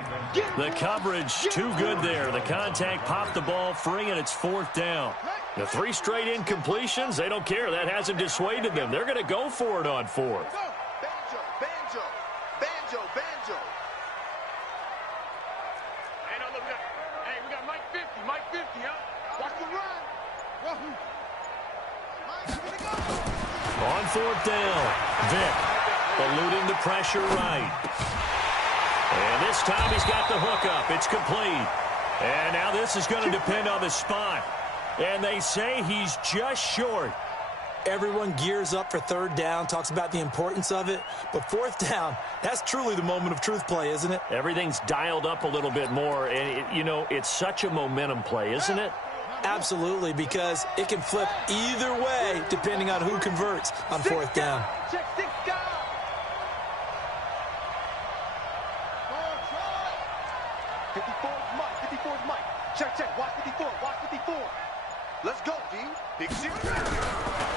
The coverage too good there. The contact popped the ball free, and it's 4th down. The 3 straight incompletions, they don't care. That hasn't dissuaded them. They're going to go for it on 4th. Banjo. Hey, no, look, we got Mike 50, huh? Watch the run. On 4th down, Vick eluding the pressure right. And this time he's got the hook up. It's complete. And now this is going to depend on the spot. And they say he's just short. Everyone gears up for 3rd down, talks about the importance of it. But 4th down, that's truly the moment of truth play, isn't it? Everything's dialed up a little bit more. And, it's such a momentum play, isn't it? Absolutely, because it can flip either way depending on who converts on 4th down. Check 6 down. 54's Mike. Check. Watch 54. Let's go, D. Big 6.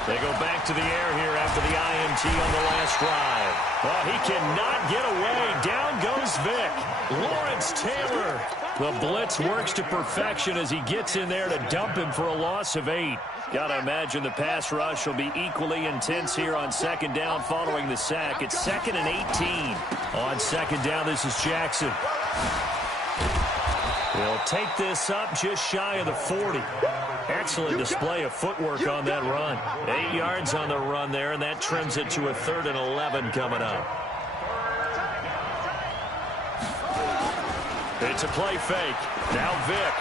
They go back to the air here after the INT on the last drive. Well, he cannot get away. Down goes Vic. Lawrence Taylor. The blitz works to perfection as he gets in there to dump him for a loss of 8. Got to imagine the pass rush will be equally intense here on second down following the sack. It's 2nd and 18. On second down, this is Jackson. He'll take this up just shy of the 40. Excellent display of footwork on that run. 8 yards on the run there, and that trims it to a 3rd and 11 coming up. It's a play fake. Now Vic.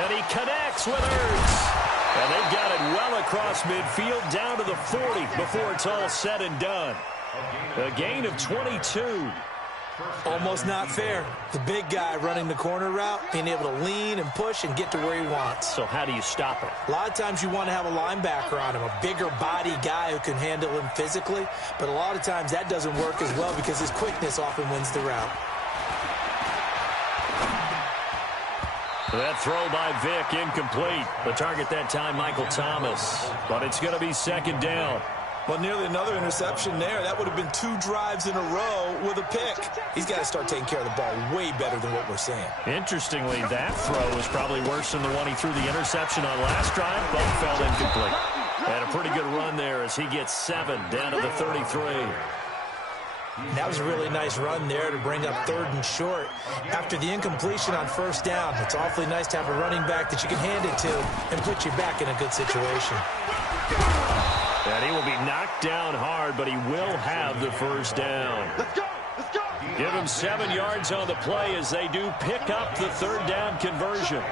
And he connects with Ertz. And they've got it well across midfield down to the 40 before it's all said and done. A gain of 22. Almost not fair. The big guy running the corner route, being able to lean and push and get to where he wants. So how do you stop it? A lot of times you want to have a linebacker on him, a bigger body guy who can handle him physically. But a lot of times that doesn't work as well because his quickness often wins the route. That throw by Vic incomplete. The target that time, Michael Thomas. But it's going to be second down. Well, nearly another interception there. That would have been 2 drives in a row with a pick. He's got to start taking care of the ball way better than what we're seeing. Interestingly, that throw was probably worse than the one he threw the interception on last drive. Both fell incomplete. Had a pretty good run there as he gets 7 down to the 33. That was a really nice run there to bring up 3rd and short. After the incompletion on first down, it's awfully nice to have a running back that you can hand it to and put you back in a good situation. And he will be knocked down hard, but he will have the first down. Let's go. Let's go. Give him 7 yards on the play as they do pick up the 3rd down conversion.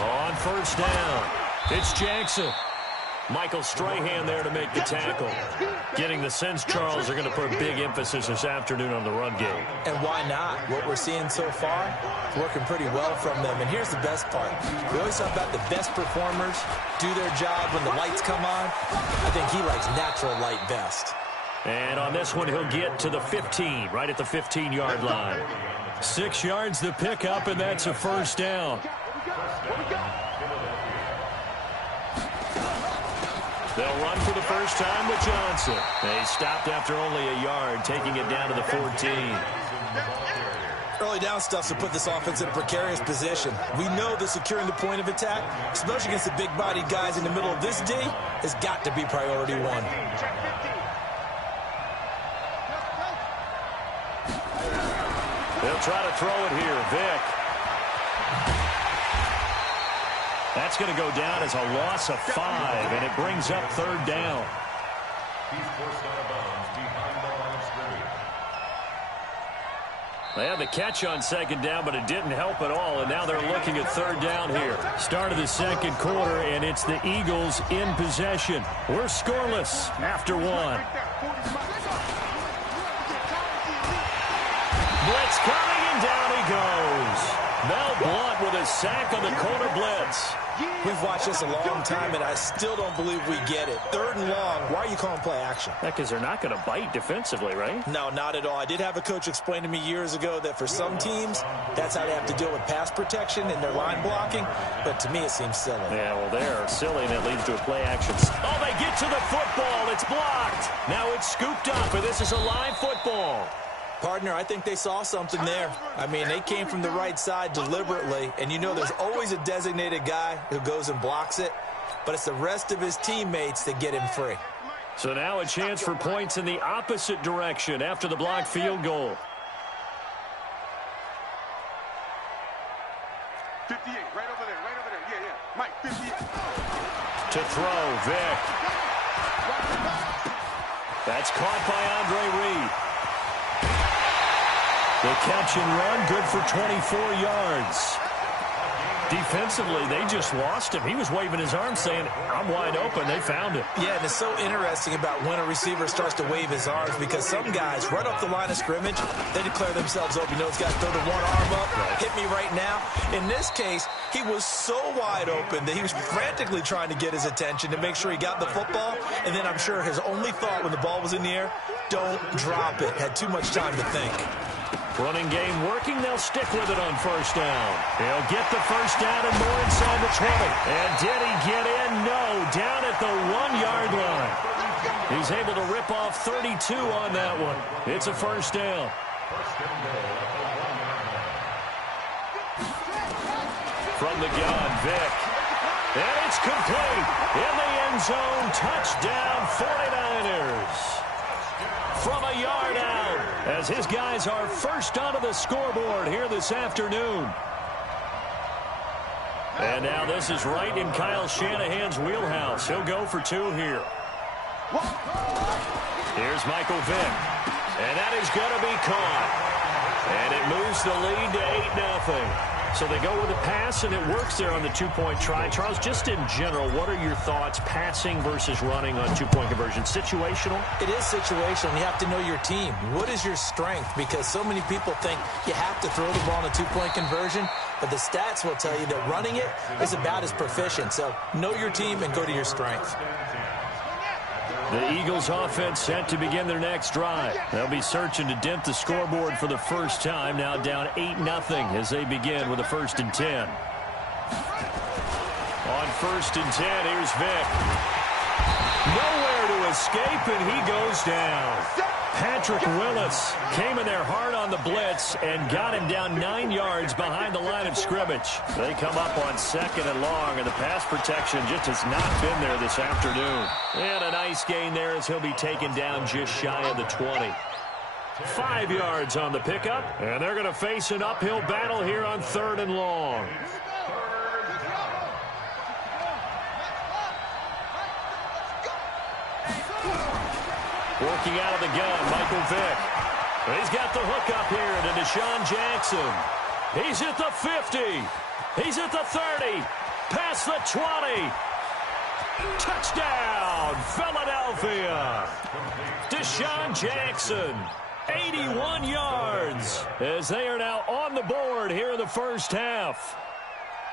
On first down, it's Jackson. Michael Strahan there to make the tackle. Getting the sense Charles are going to put big emphasis this afternoon on the run game. And why not? What we're seeing so far, it's working pretty well from them. And here's the best part. We always talk about the best performers do their job when the lights come on. I think he likes natural light best. And on this one, he'll get to the 15, right at the 15-yard line. 6 yards the pickup, and that's a first down. They'll run for the first time with Johnson. They stopped after only a yard, taking it down to the 14. Early down stuff to put this offense in a precarious position. We know that securing the point of attack, especially against the big-bodied guys in the middle of this D, has got to be priority 1. They'll try to throw it here. Vic. That's going to go down as a loss of 5, and it brings up 3rd down. He's forced out of bounds behind the line of scrimmage. They had the catch on second down, but it didn't help at all, and now they're looking at 3rd down here. Start of the second quarter, and it's the Eagles in possession. We're scoreless after 1. Blitz coming, and down he goes. Mel Blount with a sack on the corner blitz. We've watched this a long time, and I still don't believe we get it. 3rd and long, why are you calling play action? Because they're not going to bite defensively, right? No, not at all. I did have a coach explain to me years ago that for some teams, that's how they have to deal with pass protection and their line blocking, but to me it seems silly. Yeah, well, they're silly, and it leads to a play action. Oh, they get to the football. It's blocked. Now it's scooped up, and this is a live football. Partner, I think they saw something there. I mean, they came from the right side deliberately, and you know there's always a designated guy who goes and blocks it, but it's the rest of his teammates that get him free. So now a chance for points in the opposite direction after the blocked field goal. 58, right over there. Yeah. Mike, 58. To throw, Vic. That's caught by Andre Reed. The catch and run, good for 24 yards. Defensively, they just lost him. He was waving his arms saying, I'm wide open. They found him. Yeah, and it's so interesting about when a receiver starts to wave his arms because some guys, right off the line of scrimmage, they declare themselves open. You know, he's got to throw the one arm up, hit me right now. In this case, he was so wide open that he was frantically trying to get his attention to make sure he got the football. And then I'm sure his only thought when the ball was in the air, don't drop it. Had too much time to think. Running game working. They'll stick with it on first down. He'll get the first down and more inside the 20. And did he get in? No. Down at at the 1-yard line. He's able to rip off 32 on that one. It's a first down. From the gun, Vick. And it's complete. In the end zone, touchdown 49ers. From a yard out, as his guys are first onto the scoreboard here this afternoon. And now this is right in Kyle Shanahan's wheelhouse. He'll go for 2 here. Here's Michael Vick. And that is going to be caught. And it moves the lead to 8-0. So they go with a pass, and it works there on the 2-point try. Charles, just in general, what are your thoughts, passing versus running on 2-point conversion? Situational? It is situational. You have to know your team. What is your strength? Because so many people think you have to throw the ball in a 2-point conversion, but the stats will tell you that running it is about as proficient. So know your team and go to your strength. The Eagles offense set to begin their next drive. They'll be searching to dent the scoreboard for the first time. Now down 8-0 as they begin with a 1st and 10. On 1st and 10, here's Vick. Nowhere to escape, and he goes down. Patrick Willis came in there hard on the blitz and got him down 9 yards behind the line of scrimmage. They come up on 2nd and long, and the pass protection just has not been there this afternoon. And a nice gain there as he'll be taken down just shy of the 20. 5 yards on the pickup, and they're going to face an uphill battle here on 3rd and long. Working out of the gun, Michael Vick. He's got the hook up here to Deshaun Jackson. He's at the 50. He's at the 30. Past the 20. Touchdown, Philadelphia. Deshaun Jackson, 81 yards, as they are now on the board here in the first half.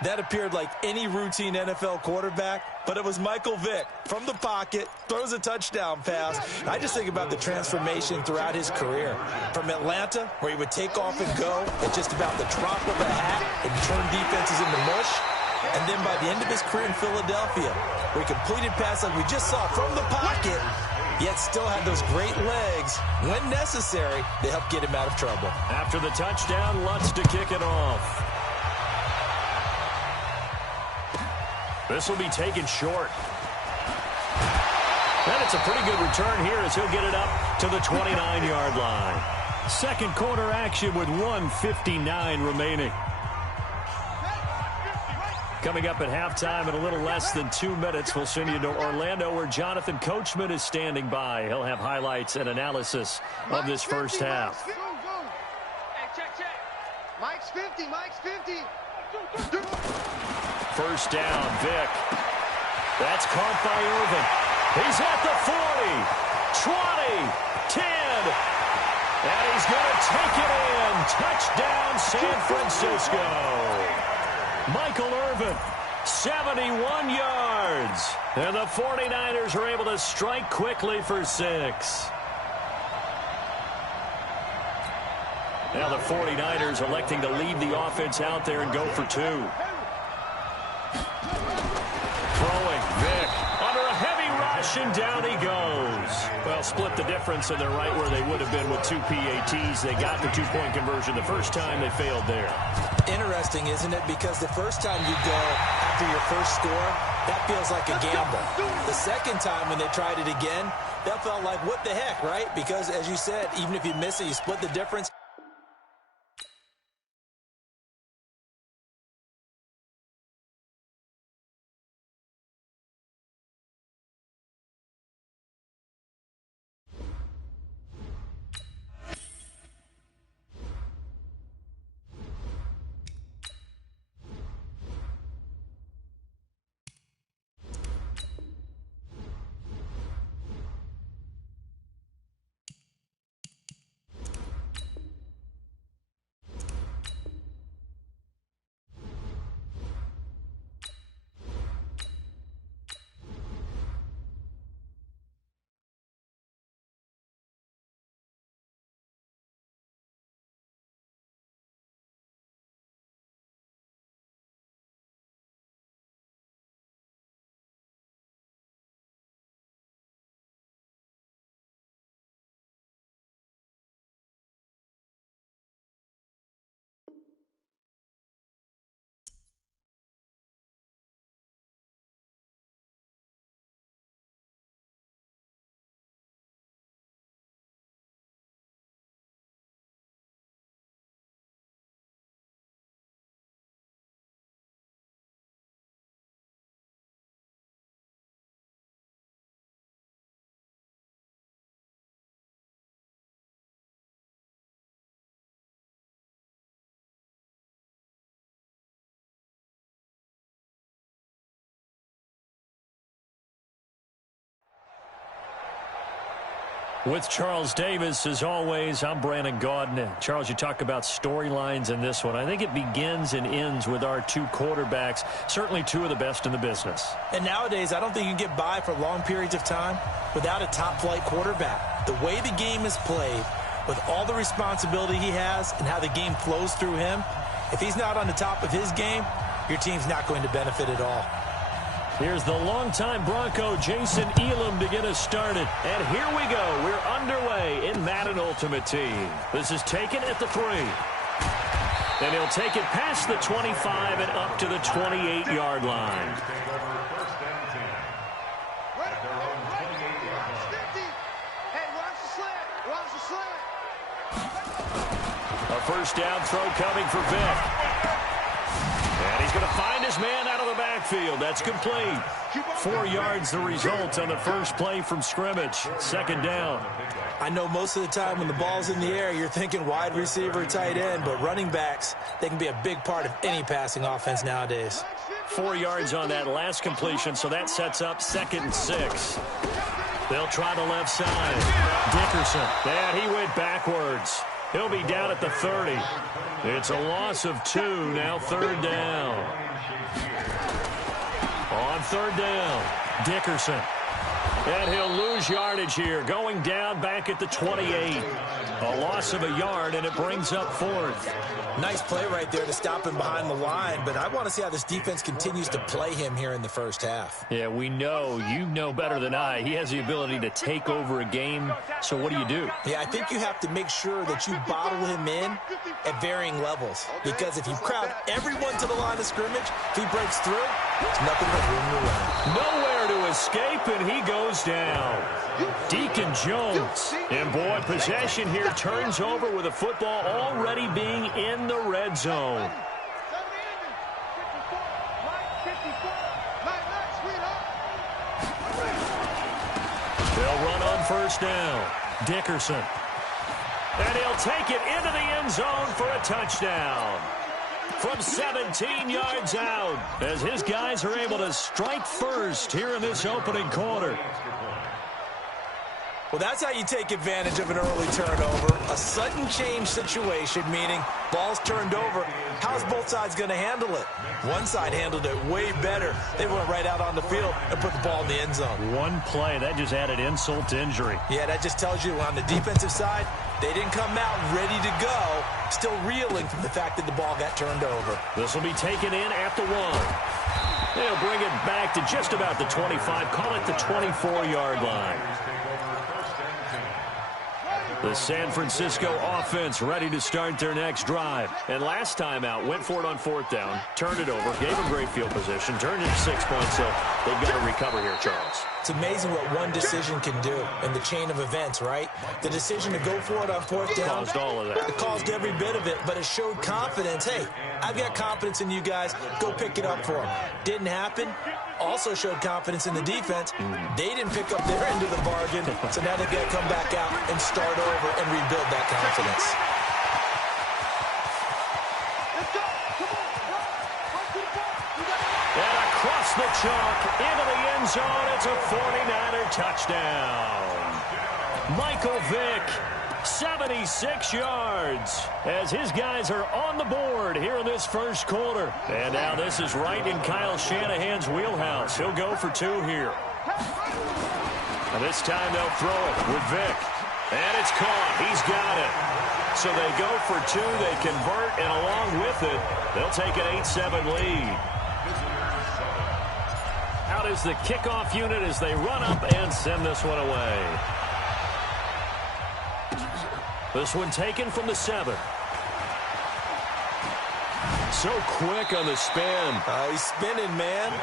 That appeared like any routine NFL quarterback, but it was Michael Vick from the pocket, throws a touchdown pass. I just think about the transformation throughout his career. From Atlanta, where he would take off and go at just about the drop of a hat and turn defenses into mush. And then by the end of his career in Philadelphia, where he completed passes like we just saw from the pocket, yet still had those great legs, when necessary, to help get him out of trouble. After the touchdown, Lutz to kick it off. This will be taken short. And it's a pretty good return here as he'll get it up to the 29-yard line. Second quarter action with 1:59 remaining. Coming up at halftime in a little less than 2 minutes, we'll send you to Orlando where Jonathan Coachman is standing by. He'll have highlights and analysis of this first half. Hey, check. Mike's 50, Mike's 50. First down, Vick. That's caught by Irvin. He's at the 40, 20, 10. And he's going to take it in. Touchdown, San Francisco. Michael Irvin, 71 yards. And the 49ers are able to strike quickly for 6. Now the 49ers electing to leave the offense out there and go for 2. Throwing, Vick, under a heavy rush, and down he goes. Well, split the difference, and they're right where they would have been with 2 PATs. They got the 2-point conversion the first time. They failed there. Interesting, isn't it? Because the first time you go after your first score, that feels like a gamble. The second time when they tried it again, that felt like, what the heck, right? Because, as you said, even if you miss it, you split the difference. With Charles Davis, as always, I'm Brandon Gaudin. Charles, you talk about storylines in this one. I think it begins and ends with our two quarterbacks, certainly two of the best in the business. And nowadays, I don't think you can get by for long periods of time without a top-flight quarterback. The way the game is played, with all the responsibility he has and how the game flows through him, if he's not on the top of his game, your team's not going to benefit at all. Here's the longtime Bronco, Jason Elam, to get us started. And here we go. We're underway in Madden Ultimate Team. This is taken at the 3. And he'll take it past the 25 and up to the 28-yard line. A first down throw coming for Vic. And he's going to find his man out of the backfield. That's complete. 4 yards the result on the first play from scrimmage. Second down. I know most of the time when the ball's in the air, you're thinking wide receiver, tight end, but running backs, they can be a big part of any passing offense nowadays. 4 yards on that last completion, so that sets up 2nd and 6. They'll try the left side. Dickerson. And he went backwards. He'll be down at the 30. It's a loss of 2, now 3rd down. On 3rd down, Dickerson. And he'll lose yardage here, going down back at the 28. A loss of a yard, and it brings up 4th. Nice play right there to stop him behind the line, but I want to see how this defense continues to play him here in the first half. Yeah, we know. You know better than I. He has the ability to take over a game, so what do? Yeah, I think you have to make sure that you bottle him in at varying levels, because if you crowd everyone to the line of scrimmage, if he breaks through, there's nothing but room to run. Nowhere to escape, and he goes down. Deacon Jones. And boy, possession here turns over with a football already being in the red zone. They'll run on first down. Dickerson. And he'll take it into the end zone for a touchdown. From 17 yards out, as his guys are able to strike first here in this opening quarter. Well, that's how you take advantage of an early turnover. A sudden change situation, meaning ball's turned over. How's both sides going to handle it? One side handled it way better. They went right out on the field and put the ball in the end zone. One play, that just added insult to injury. Yeah, that just tells you on the defensive side, they didn't come out ready to go, still reeling from the fact that the ball got turned over. This will be taken in at the 1. They'll bring it back to just about the 25, call it the 24-yard line. The San Francisco offense ready to start their next drive. And last time out, went for it on 4th down, turned it over, gave them great field position, turned it to 6 points, so they've got to recover here, Charles. It's amazing what one decision can do in the chain of events, right? The decision to go for it on 4th down. Caused all of that. It caused every bit of it, but it showed confidence. Hey, I've got confidence in you guys. Go pick it up for them. Didn't happen. Also showed confidence in the defense. They didn't pick up their end of the bargain, so now they've got to come back out and start over and rebuild that confidence. And across the chalk into the end zone, it's a 49er touchdown. Michael Vick, 76 yards, as his guys are on the board here in this first quarter. And now this is right in Kyle Shanahan's wheelhouse. He'll go for 2 here. And this time they'll throw it with Vick. And it's caught. He's got it. So they go for 2. They convert, and along with it, they'll take an 8-7 lead. Out is the kickoff unit as they run up and send this one away. This one taken from the 7. So quick on the spin. He's spinning, man.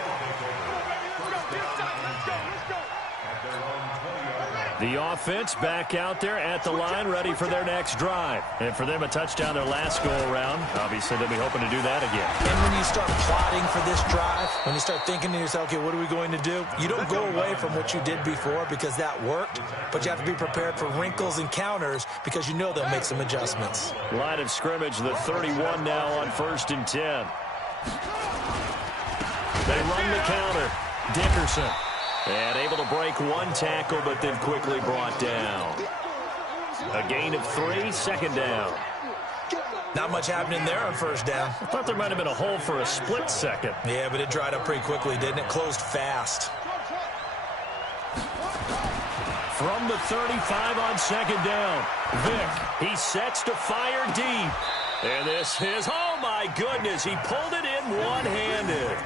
The offense back out there at the line, ready for their next drive. And for them, a touchdown their last go-around. Obviously, they'll be hoping to do that again. And when you start plotting for this drive, when you start thinking to yourself, okay, what are we going to do? You don't go away from what you did before because that worked, but you have to be prepared for wrinkles and counters because you know they'll make some adjustments. Line of scrimmage, the 31 now on 1st and 10. They run the counter. Dickerson. And able to break one tackle, but then quickly brought down. A gain of 3, second down. Not much happening there on first down. I thought there might have been a hole for a split second. Yeah, but it dried up pretty quickly, didn't it? Closed fast. From the 35 on second down, Vick, he sets to fire deep. And this is, oh my goodness, he pulled it in one-handed.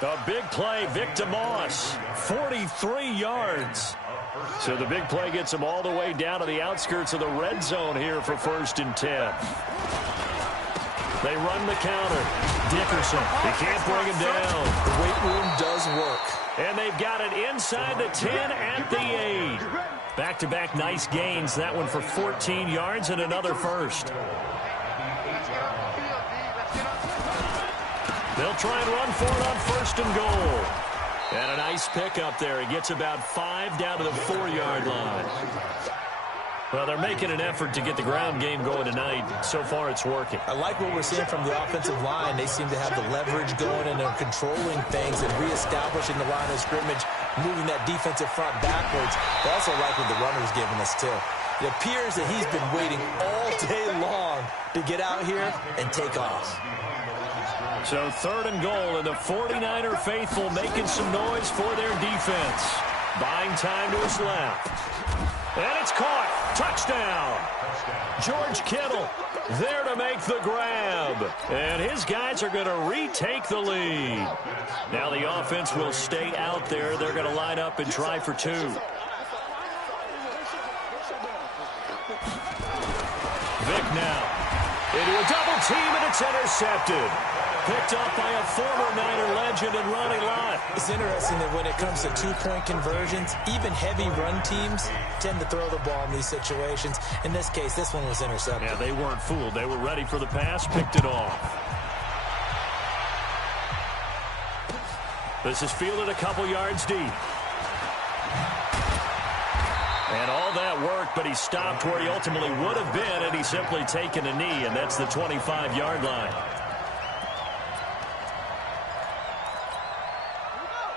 A big play, Vic DeMoss, 43 yards. So the big play gets him all the way down to the outskirts of the red zone here for 1st and 10. They run the counter. Dickerson, he can't bring him down. The weight room does work. And they've got it inside the 10 at the 8. Back-to-back nice gains. That one for 14 yards and another first. They'll try and run for it on 1st and goal. And a nice pickup there. He gets about 5 down to the 4-yard line. Well, they're making an effort to get the ground game going tonight. So far, it's working. I like what we're seeing from the offensive line. They seem to have the leverage going, and they're controlling things and reestablishing the line of scrimmage, moving that defensive front backwards. I also like what the runner's giving us, too. It appears that he's been waiting all day long to get out here and take off. So 3rd and goal, and the 49er faithful making some noise for their defense. Buying time to his left. And it's caught. Touchdown. George Kittle there to make the grab. And his guys are going to retake the lead. Now the offense will stay out there. They're going to line up and try for 2. Vick now into a double team, and it's intercepted. Picked up by a former Niner legend and Ronnie Lott. It's interesting that when it comes to two-point conversions, even heavy run teams tend to throw the ball in these situations. In this case, this one was intercepted. Yeah, they weren't fooled. They were ready for the pass, picked it off. This is fielded a couple yards deep. And all that work, but he stopped where he ultimately would have been had he simply taken a knee, and that's the 25-yard line.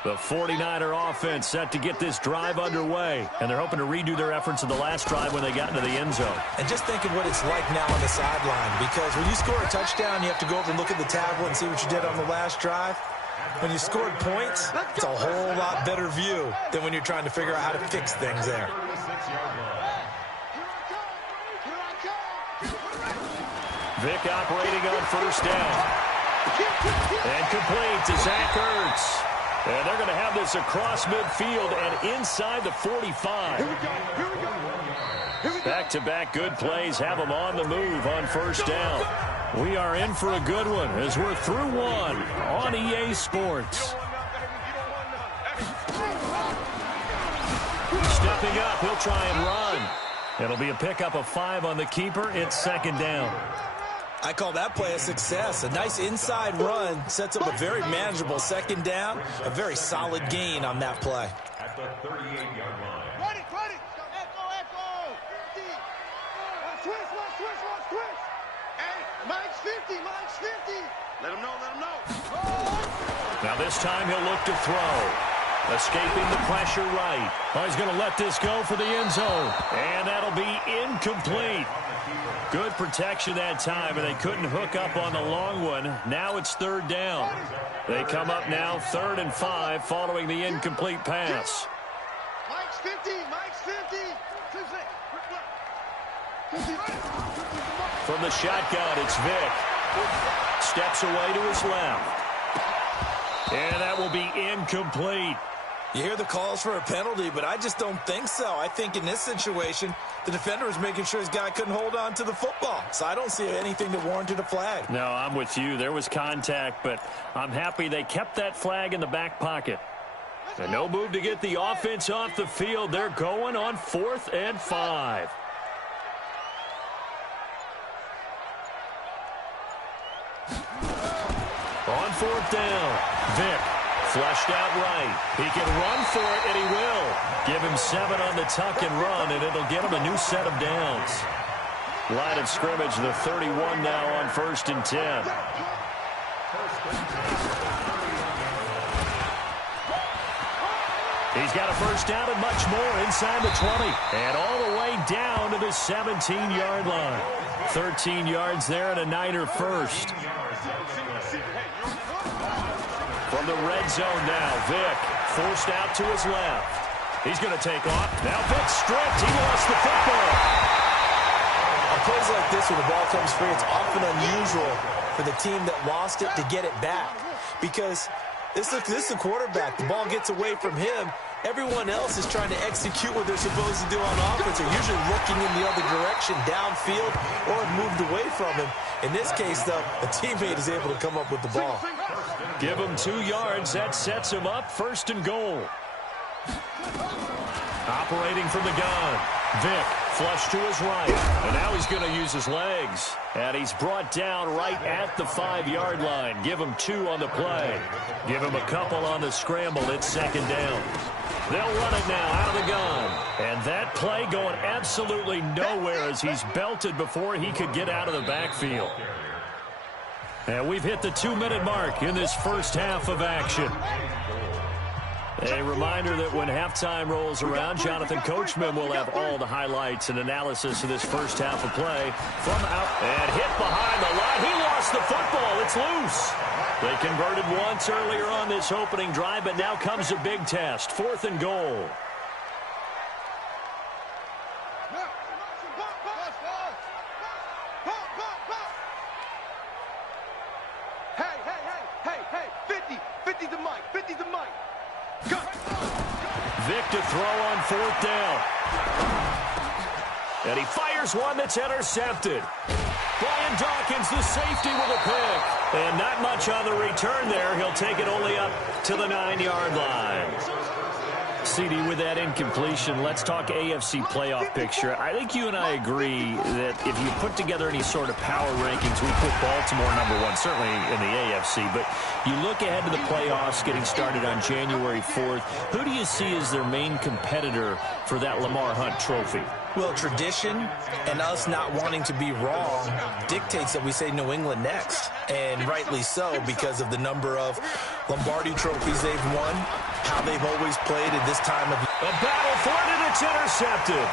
The 49er offense set to get this drive underway, and they're hoping to redo their efforts in the last drive when they got into the end zone. And just think of what it's like now on the sideline, because when you score a touchdown, you have to go over and look at the tablet and see what you did on the last drive. When you scored points, it's a whole lot better view than when you're trying to figure out how to fix things there. Vick operating on 1st down. And complete to Zach Ertz. And they're going to have this across midfield and inside the 45. Back-to-back good plays have them on the move on 1st down. We are in for a good one as we're through one on EA Sports. Stepping up, he'll try and run. It'll be a pickup of 5 on the keeper. It's 2nd down. I call that play a success. A nice inside run sets up a very manageable 2nd down. A very solid gain on that play. At the 38-yard line. Ready. Echo. Switch. Hey, Mike's 50. Let him know. Now this time he'll look to throw. Escaping the pressure right. Oh, he's going to let this go for the end zone. And that'll be incomplete. Good protection that time, and they couldn't hook up on the long one. Now it's 3rd down. They come up now 3rd and 5 following the incomplete pass. Mike's 50. From the shotgun, it's Vick. Steps away to his left. And that will be incomplete. You hear the calls for a penalty, but I just don't think so. I think in this situation, the defender was making sure his guy couldn't hold on to the football. So I don't see anything that warranted a flag. No, I'm with you. There was contact, but I'm happy they kept that flag in the back pocket. And no move to get the offense off the field. They're going on 4th and 5. On 4th down, Vick. Flushed out right. He can run for it, and he will. Give him 7 on the tuck and run, and it'll get him a new set of downs. Line of scrimmage, the 31 now on 1st and 10. He's got a first down and much more inside the 20. And all the way down to the 17-yard line. 13 yards there and a Niner first. From the red zone now, Vick forced out to his left. He's going to take off. Now Vick stripped. He lost the football. On plays like this, when the ball comes free, it's often unusual for the team that lost it to get it back. Because this is a quarterback. The ball gets away from him. Everyone else is trying to execute what they're supposed to do on offense. They're usually looking in the other direction, downfield, or have moved away from him. In this case, though, a teammate is able to come up with the ball. Give him 2 yards. That sets him up 1st and goal. Operating from the gun. Vick flush to his right. And now he's going to use his legs. And he's brought down right at the 5-yard line. Give him 2 on the play. Give him a couple on the scramble. It's 2nd down. They'll run it now out of the gun. And that play going absolutely nowhere as he's belted before he could get out of the backfield. And we've hit the 2-minute mark in this first half of action. A reminder that when halftime rolls around, Jonathan Coachman will have all the highlights and analysis of this first half of play from out. And hit behind the line. He lost the football. It's loose. They converted once earlier on this opening drive, but now comes a big test. 4th and goal. Hey, 50 the mic, 50 the mic. Go. Vick to throw on 4th down. And he fires one that's intercepted. Brian Dawkins, the safety, with a pick. And not much on the return there. He'll take it only up to the 9-yard line. CD, with that incompletion, let's talk AFC playoff picture. I think you and I agree that if you put together any sort of power rankings, we put Baltimore #1, certainly in the AFC. But you look ahead to the playoffs getting started on January 4th. Who do you see as their main competitor for that Lamar Hunt trophy? Well, tradition and us not wanting to be wrong dictates that we say New England next. And rightly so, because of the number of Lombardi trophies they've won, how they've always played at this time of year. A battle for it, and it's intercepted.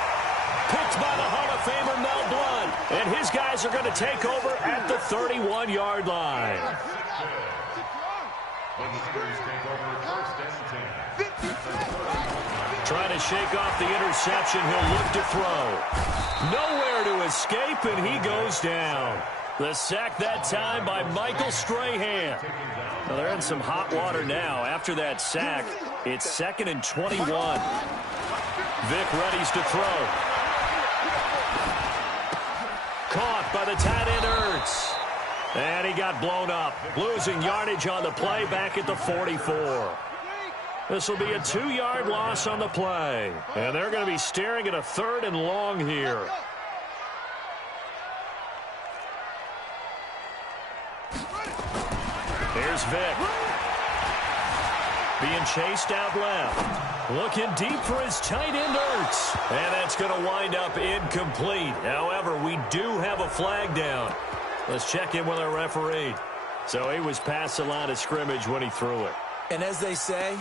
Picked by the Hall of Famer Mel Blount. And his guys are going to take over at the 31-yard line. Trying to shake off the interception. He'll look to throw. Nowhere to escape, and he goes down. The sack that time by Michael Strahan. Well, they're in some hot water now. After that sack, it's 2nd and 21. Vick readies to throw. Caught by the tight end Ertz. And he got blown up. Losing yardage on the play back at the 44. This will be a 2-yard loss on the play. And they're going to be staring at a 3rd and long here. Here's Vick. Being chased out left. Looking deep for his tight end Ertz. And that's going to wind up incomplete. However, we do have a flag down. Let's check in with our referee. So he was past the line of scrimmage when he threw it. And as they say,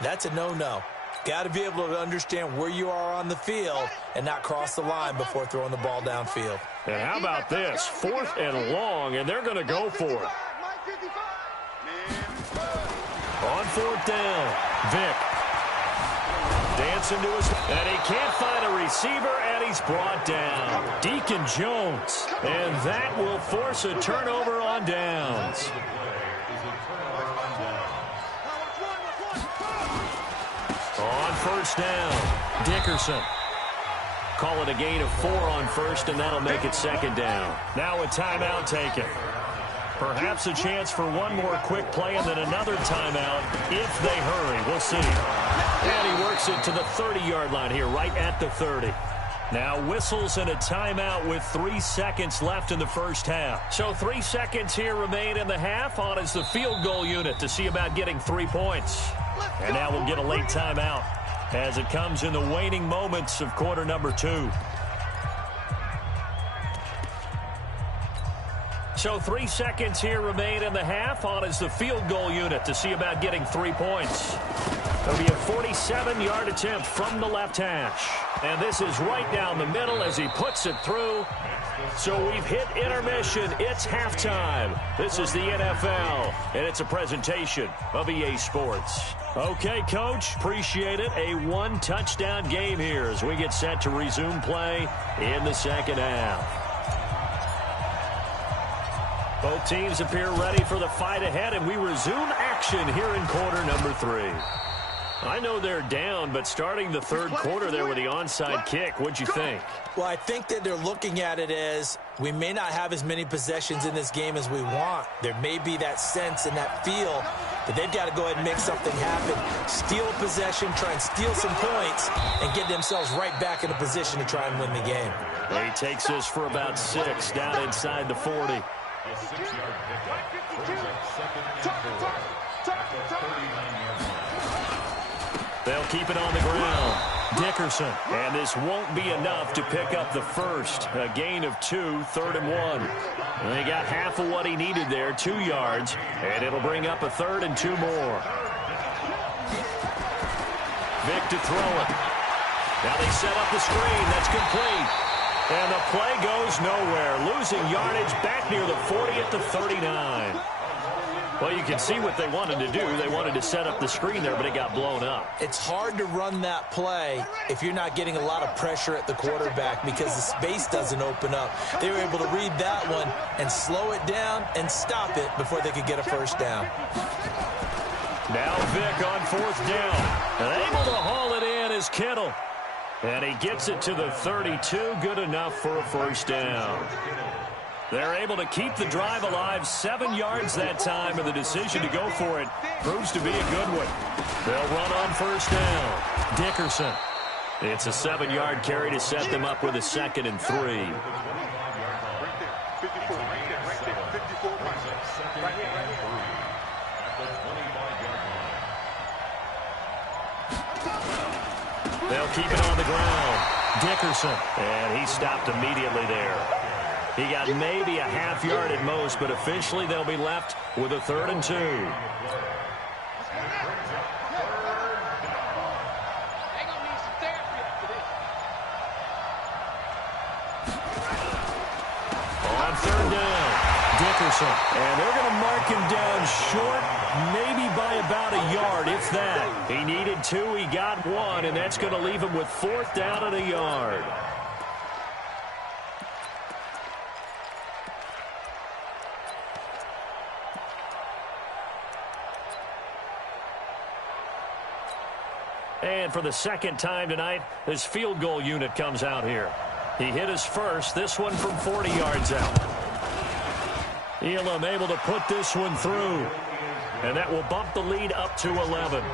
that's a no-no. Got to be able to understand where you are on the field and not cross the line before throwing the ball downfield. And how about this? 4th and long, and they're going to go for it. On 4th down, Vick. Dancing to his... And he can't find a receiver, and he's brought down. Deacon Jones. And that will force a turnover on downs. On 1st down, Dickerson. Call it a gain of 4 on 1st, and that'll make it 2nd down. Now a timeout taken. Perhaps a chance for one more quick play and then another timeout if they hurry. We'll see. And he works it to the 30-yard line here, right at the 30. Now whistles and a timeout with 3 seconds left in the first half. So 3 seconds here remain in the half. On is the field goal unit to see about getting 3 points. And now we'll get a late timeout as it comes in the waning moments of quarter number 2. So 3 seconds here remain in the half. On is the field goal unit to see about getting 3 points. It'll be a 47-yard attempt from the left hash. And this is right down the middle as he puts it through. So we've hit intermission. It's halftime. This is the NFL, and it's a presentation of EA Sports. Okay, Coach, appreciate it. A one-touchdown game here as we get set to resume play in the second half. Both teams appear ready for the fight ahead, and we resume action here in quarter number 3. I know they're down, but starting the third quarter there with the onside kick, what'd you think? Well, I think that they're looking at it as we may not have as many possessions in this game as we want. There may be that sense and that feel that they've got to go ahead and make something happen. Steal a possession, try and steal some points, and get themselves right back in a position to try and win the game. He takes this for about 6 down inside the 40. A 6-yard pickup brings up second and 4 at the 39-yard line. They'll keep it on the ground. Dickerson. And this won't be enough to pick up the first. A gain of 2, 3rd and 1. And they got half of what he needed there, 2 yards. And it'll bring up a 3rd and 2 more. Vic to throw it. Now they set up the screen. That's complete. And the play goes nowhere. Losing yardage back near the 40 at the 39. Well, you can see what they wanted to do. They wanted to set up the screen there, but it got blown up. It's hard to run that play if you're not getting a lot of pressure at the quarterback because the space doesn't open up. They were able to read that one and slow it down and stop it before they could get a first down. Now Vic on 4th down. And able to haul it in is Kittle. And he gets it to the 32. Good enough for a first down. They're able to keep the drive alive, 7 yards that time, and the decision to go for it proves to be a good one. They'll run on first down. Dickerson. It's a 7-yard carry to set them up with a 2nd and 3. They'll keep it on the ground. Dickerson. And he stopped immediately there. He got maybe a half yard at most, but officially they'll be left with a 3rd and 2. On 3rd down, Dickerson. And they're going to mark him down short, maybe by about a yard, if that. He needed 2, he got 1, and that's going to leave him with 4th down and a yard. And for the second time tonight, his field goal unit comes out here. He hit his first, this one from 40 yards out. Elam able to put this one through. And that will bump the lead up to 11.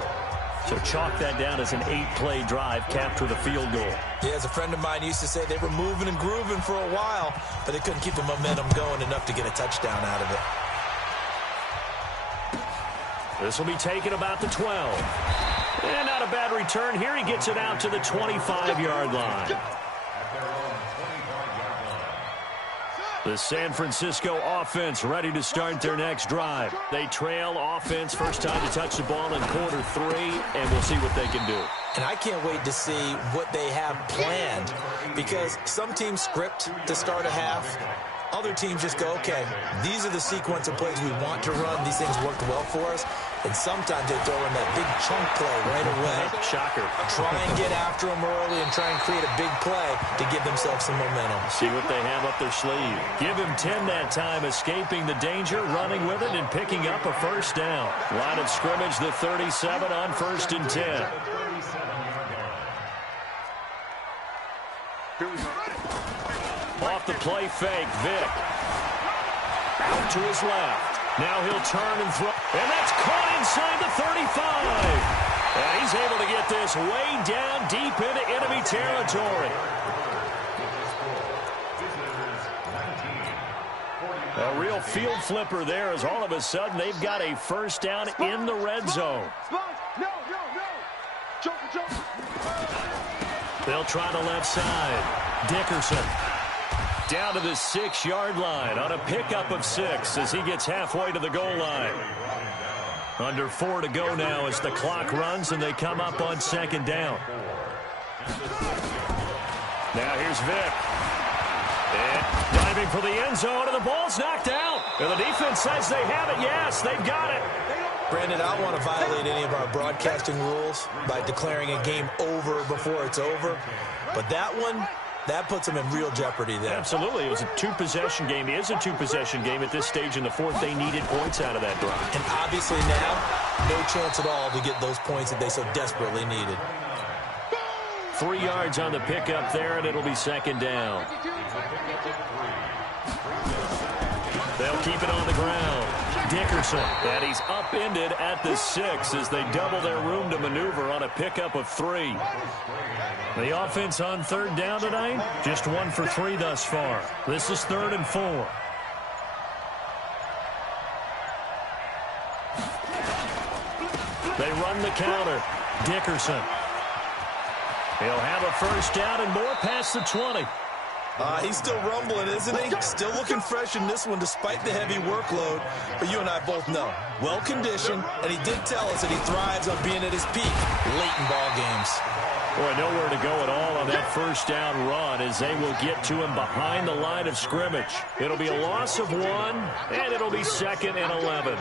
So chalk that down as an 8-play drive, capture the field goal. Yeah, as a friend of mine used to say, they were moving and grooving for a while, but they couldn't keep the momentum going enough to get a touchdown out of it. This will be taken about the 12. And not a bad return here. He gets it out to the 25-yard line. The San Francisco offense ready to start their next drive. They trail offense, first time to touch the ball in quarter 3, and we'll see what they can do. And I can't wait to see what they have planned, because some teams script to start a half. Other teams just go, okay, these are the sequence of plays we want to run. These things worked well for us. And sometimes they throw in that big chunk play right away. Shocker. Try and get after them early and try and create a big play to give themselves some momentum. See what they have up their sleeve. Give him 10 that time, escaping the danger, running with it, and picking up a first down. Line of scrimmage, the 37 on 1st and 10. Off the play fake, Vic. Out to his left. Now he'll turn and throw. And that's caught inside the 35. And he's able to get this way down deep into enemy territory. A real field flipper there as all of a sudden they've got a first down in the red zone. They'll try the left side. Dickerson down to the 6-yard line on a pickup of 6 as he gets halfway to the goal line. Under 4 to go now as the clock runs and they come up on second down. Now here's Vick. And diving for the end zone, and the ball's knocked out. And the defense says they have it. Yes, they've got it. Brandon, I don't want to violate any of our broadcasting rules by declaring a game over before it's over. But that one, that puts them in real jeopardy there. Absolutely. It was a two-possession game. It is a two-possession game at this stage in the fourth. They needed points out of that drive. And obviously now, no chance at all to get those points that they so desperately needed. 3 yards on the pickup there, and it'll be second down. They'll keep it on the ground. Dickerson, and he's upended at the 6 as they double their room to maneuver on a pickup of 3. The offense on third down tonight, just 1 for 3 thus far. This is 3rd and 4. They run the counter. Dickerson. He'll have a first down and more past the 20. He's still rumbling, isn't he? Still looking fresh in this one despite the heavy workload. But you and I both know, well-conditioned, and he did tell us that he thrives on being at his peak late in ball games. Boy, nowhere to go at all on that first down run as they will get to him behind the line of scrimmage. It'll be a loss of 1, and it'll be 2nd and 11. At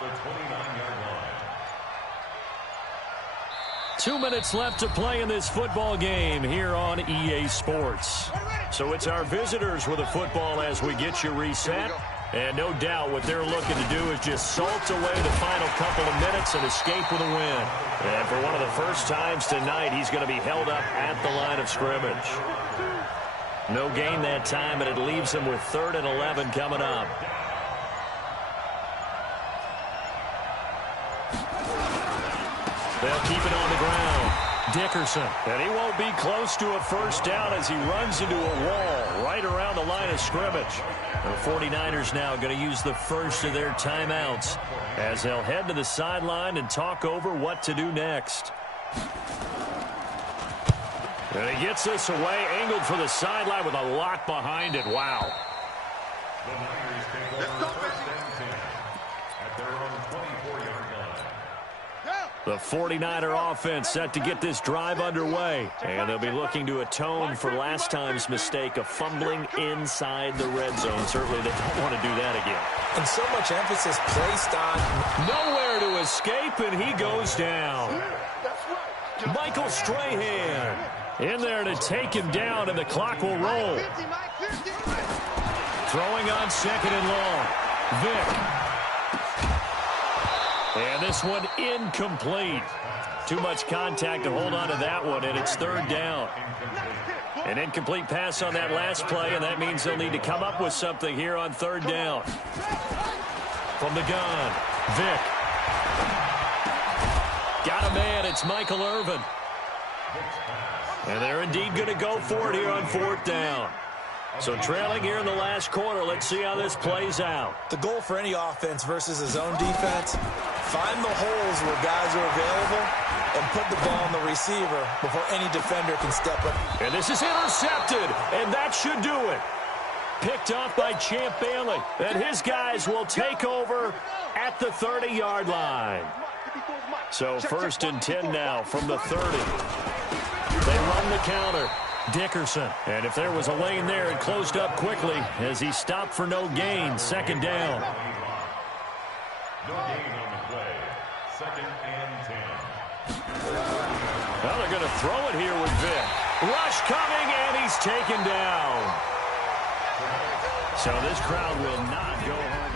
the 29-yard line. 2 minutes left to play in this football game here on EA Sports. So it's our visitors with the football as we get you reset. And no doubt what they're looking to do is just salt away the final couple of minutes and escape with a win. And for one of the first times tonight, he's going to be held up at the line of scrimmage. No gain that time, and it leaves him with 3rd and 11 coming up. They'll keep it on the ground. Dickerson. And he won't be close to a first down as he runs into a wall right around the line of scrimmage. The 49ers now going to use the first of their timeouts as they'll head to the sideline and talk over what to do next. And he gets this away, angled for the sideline with a lot behind it. Wow. The Niners take over 1st and 10 at their own 24-yard line. The 49er offense set to get this drive underway. And they'll be looking to atone for last time's mistake of fumbling inside the red zone. Certainly they don't want to do that again. And so much emphasis placed on nowhere to escape, and he goes down. Michael Strahan in there to take him down, and the clock will roll. Throwing on 2nd and long. Vick. And this one incomplete. Too much contact to hold on to that one, and it's 3rd down. An incomplete pass on that last play, and that means they'll need to come up with something here on 3rd down. From the gun, Vick. Got a man, it's Michael Irvin. And they're indeed going to go for it here on 4th down. So trailing here in the last quarter, let's see how this plays out. The goal for any offense versus his own defense, find the holes where guys are available and put the ball on the receiver before any defender can step up. And this is intercepted, and that should do it. Picked off by Champ Bailey, and his guys will take over at the 30-yard line. So 1st and 10 now from the 30. They run the counter. Dickerson. And if there was a lane there, it closed up quickly as he stopped for no gain. 2nd down. No gain on the play. 2nd and 10. Well, they're going to throw it here with Vick. Rush coming, and he's taken down. So this crowd will not go home.